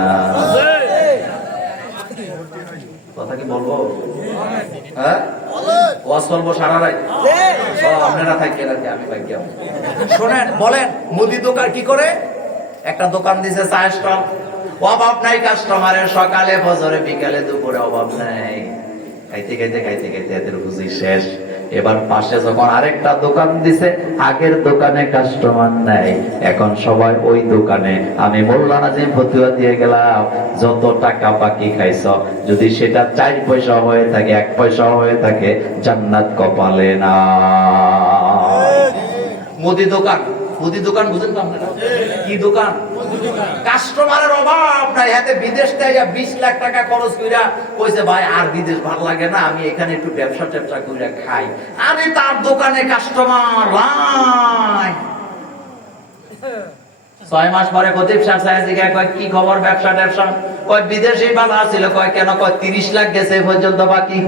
কথা কি বলবো? হ্যাঁ ওয়াজ বলবো সারা রাত? আপনারা থাকেন আর কি, আমি বাকি। শোনেন, বলেন মুদি দোকান কি করে? একটা দোকান দিছে চায়ের স্টল, অভাব নাই কাস্টমারের, সকালে ফজরে বিকালে দুপুরে অভাব নাই। খাইতে খাইতে খাইতে খাইতে এদের বুঝি শেষ। এবার পাশে যখন আরেকটা দোকান দিছে, আগের দোকানে কাস্টমার নাই, এখন সবাই ওই দোকানে। আমি মোল্লা নাজিম ফতুয়া দিয়ে গেলাম যত টাকা বাকি খাইছ যদি সেটা 4 পয়সা হয়ে থাকে, 1 পয়সা হয়ে থাকে, জান্নাত কপালে না। মুদি দোকান, মুদি দোকান বুঝেন তো আপনারা? কি দোকান? কাস্টমারের অভাব নাই, হাতে বিদেশ থেকে 20 লাখ টাকা খরচ কইরা কইছে ভাই আর বিদেশ ভালো লাগে না, আমি এখানে একটু ব্যবসা ট্যাবসা কইরা খাই। আমি তার দোকানে কাস্টমার নাই। 6 মাস পরে খতিব সাহেব জিজ্ঞাসা কয় কি খবর ব্যবসা ট্যাবসা? কয় বিদেশে ভালো আছিল। কয় কেন? কয় 30 লাখ গেছে এই পর্যন্ত বাকি।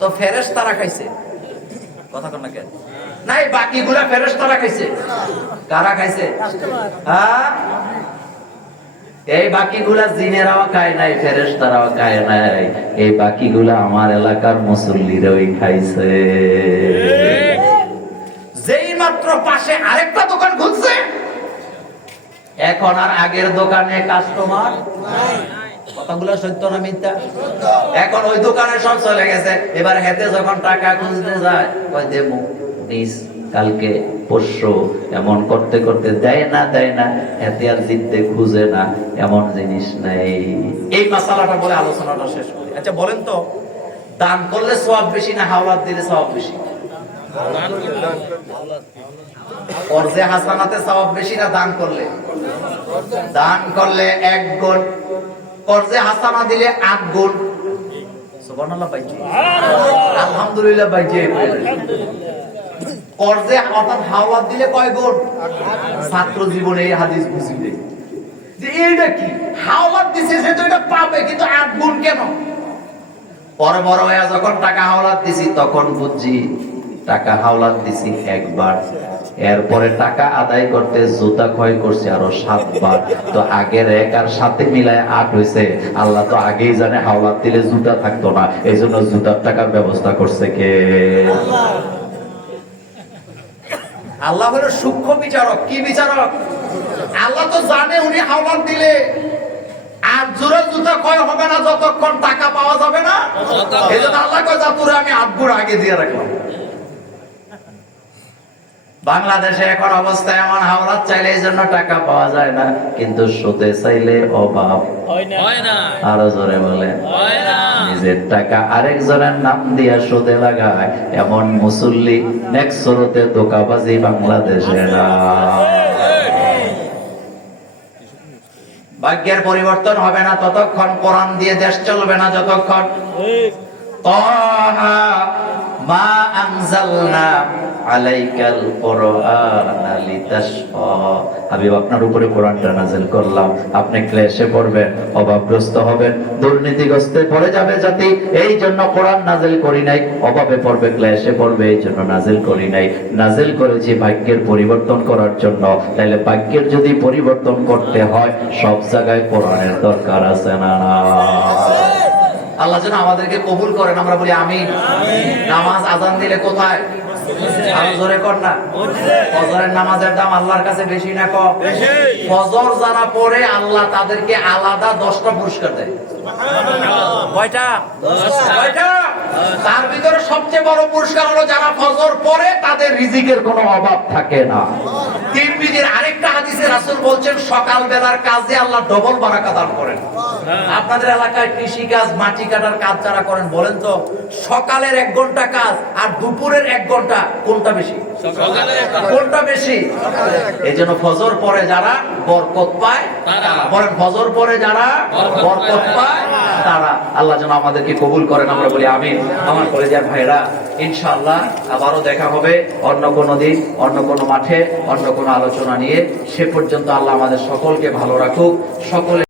তো ফেরেশতারা খাইছে। কথা কন না কেন? নাই বাকিগুলা ফেরেশতারা খাইছে। কারা খাইছে? হ্যাঁ, এই বাকিগুলা জিনেরাও খায় নাই, ফেরেশতারাও খায় নাই, এই বাকিগুলা আমার এলাকার মুসল্লিরাই খাইছে। যেই মাত্র পাশে আরেকটা দোকান খুলছে, এখন আর আগের দোকানে কাস্টমার নাই। কথাগুলো সত্য না মিথ্যা? এখন ওই দোকানে সব চলে গেছে। এবার হেতে যখন টাকা খুঁজতে যায়, কয় দেবো নিস কালকে পরশু, এমন করতে করতে দেয় না দেয় না, হেতে আর জিততে খুঁজে না। এমন জিনিস নাই। এই মাসালাটা বলে আলোচনাটা শেষ করি। আচ্ছা বলেন তো, দান করলে সওয়াব বেশি না হাওলাত দিলে সওয়াব বেশি? কর্জে হাসানাতে সওয়াব বেশি না দান করলে? দান করলে 1 গুণ, কর্জে হাসানা দিলে 8 গুণ। সুবহানাল্লাহ পাইছি, আলহামদুলিল্লাহ পাইছি। কর্জে অর্থাৎ হাওলাত দিলে কয় গুণ? ছাত্র জীবনে এই হাদিস বুঝিলে যে এইটা কি হাওলাত দিছে সে তো এটা পাবে, কিন্তু 8 গুণ কেন? পরে বড় হয়ে যখন টাকা হাওলাত দিছি তখন বুঝছি টাকা হাওলাত দিছি একবার, এরপরে টাকা আদায় করতে জুতা ক্ষয় করছে আরো 7 বার। তো আগের 1 আর 7 মিলায় 8 হয়েছে। আল্লাহ তো আগেই জানে হাওলাত দিলে জুতা থাকতো না, এই জন্য জুতার টাকার ব্যবস্থা করছে কে? আল্লাহ হলো সূক্ষ্ম বিচারক। কি বিচারক? আল্লাহ তো জানে উনি হাওলাত দিলে আর জোরে জুতা ক্ষয় হবে না যতক্ষণ টাকা পাওয়া যাবে না। এই জন্য আল্লাহ কয় যা তোরে আমি 8 গুণ আগে দিয়ে রাখলাম। বাংলাদেশে এখন অবস্থা এমন, হাওলাত চাইলে এই জন্য টাকা পাওয়া যায় না, কিন্তু সুদে চাইলে অভাব হয় না। আরো জোরে বলে নিজের টাকা আরেকজনের নাম দিয়া সুদে লাগায় এমন মুসল্লি নেক্সট শুরুতে ধোঁকাবাজি বাংলাদেশে না। ভাগ্যের পরিবর্তন হবে না ততক্ষণ, কোরআন দিয়ে দেশ চলবে না যতক্ষণ। তাহা মা আনজালনা আলাইকাল কুরআনা লিতাশকা, হাবিব আপনার উপরে কোরআনটা নাযিল করলাম, আপনি ক্লেশে পড়বেন, অভাবগ্রস্ত হবেন, দুর্নীতিগ্রস্তে পড়ে যাবে জাতি, এই জন্য কোরআন নাযিল করি নাই। অভাবে পড়বে, ক্লেশে পড়বে, এই জন্য নাযিল করি নাই। নাযিল করেছি ভাগ্যের পরিবর্তন করার জন্য। তাইলে ভাগ্যের যদি পরিবর্তন করতে হয়, সব জায়গায় কোরআনের দরকার আছে না? আল্লাহ যেন আমাদেরকে কবুল করেন। আমরা বলি আমিন। নামাজ আজান দিলে কোথায়? আরো জোরে কর না। ফজরের নামাজের দাম আল্লাহর কাছে বেশি না কম? ফজর যারা পড়ে আল্লাহ তাদেরকে আলাদা 10টা পুরস্কার দেয়। কয়টা? 10টা। তার ভিতরে সবচেয়ে বড় পুরস্কার হলো যারা ফজর পড়ে তাদের রিজিকের কোনো অভাব থাকে না। তিরমিজির আরেকটা হাদিসে রাসূল বলছেন সকাল বেলার কাজে আল্লাহ ডবল বারাকা দান করেন। আপনাদের এলাকায় কৃষি কাজ, মাটি কাটার কাজ যারা করেন, বলেন তো সকালের 1 ঘন্টা কাজ আর দুপুরের 1 ঘন্টা কোনটা বেশি? কোনটা বেশি? এই জন্য ফজর পরে যারা বরকত পায় তারা, বলেন ফজর পরে যারা বরকত পায় তারা। আল্লাহ যেন আমাদেরকে কবুল করেন। আমরা বলি আমিন। আমার কলেজের ভাইরা, ইনশাআল্লাহ আবারও দেখা হবে অন্য কোনো দিন, অন্য কোনো মাঠে, অন্য কোনো আলোচনা নিয়ে। সে পর্যন্ত আল্লাহ আমাদের সকলকে ভালো রাখুক। সকলে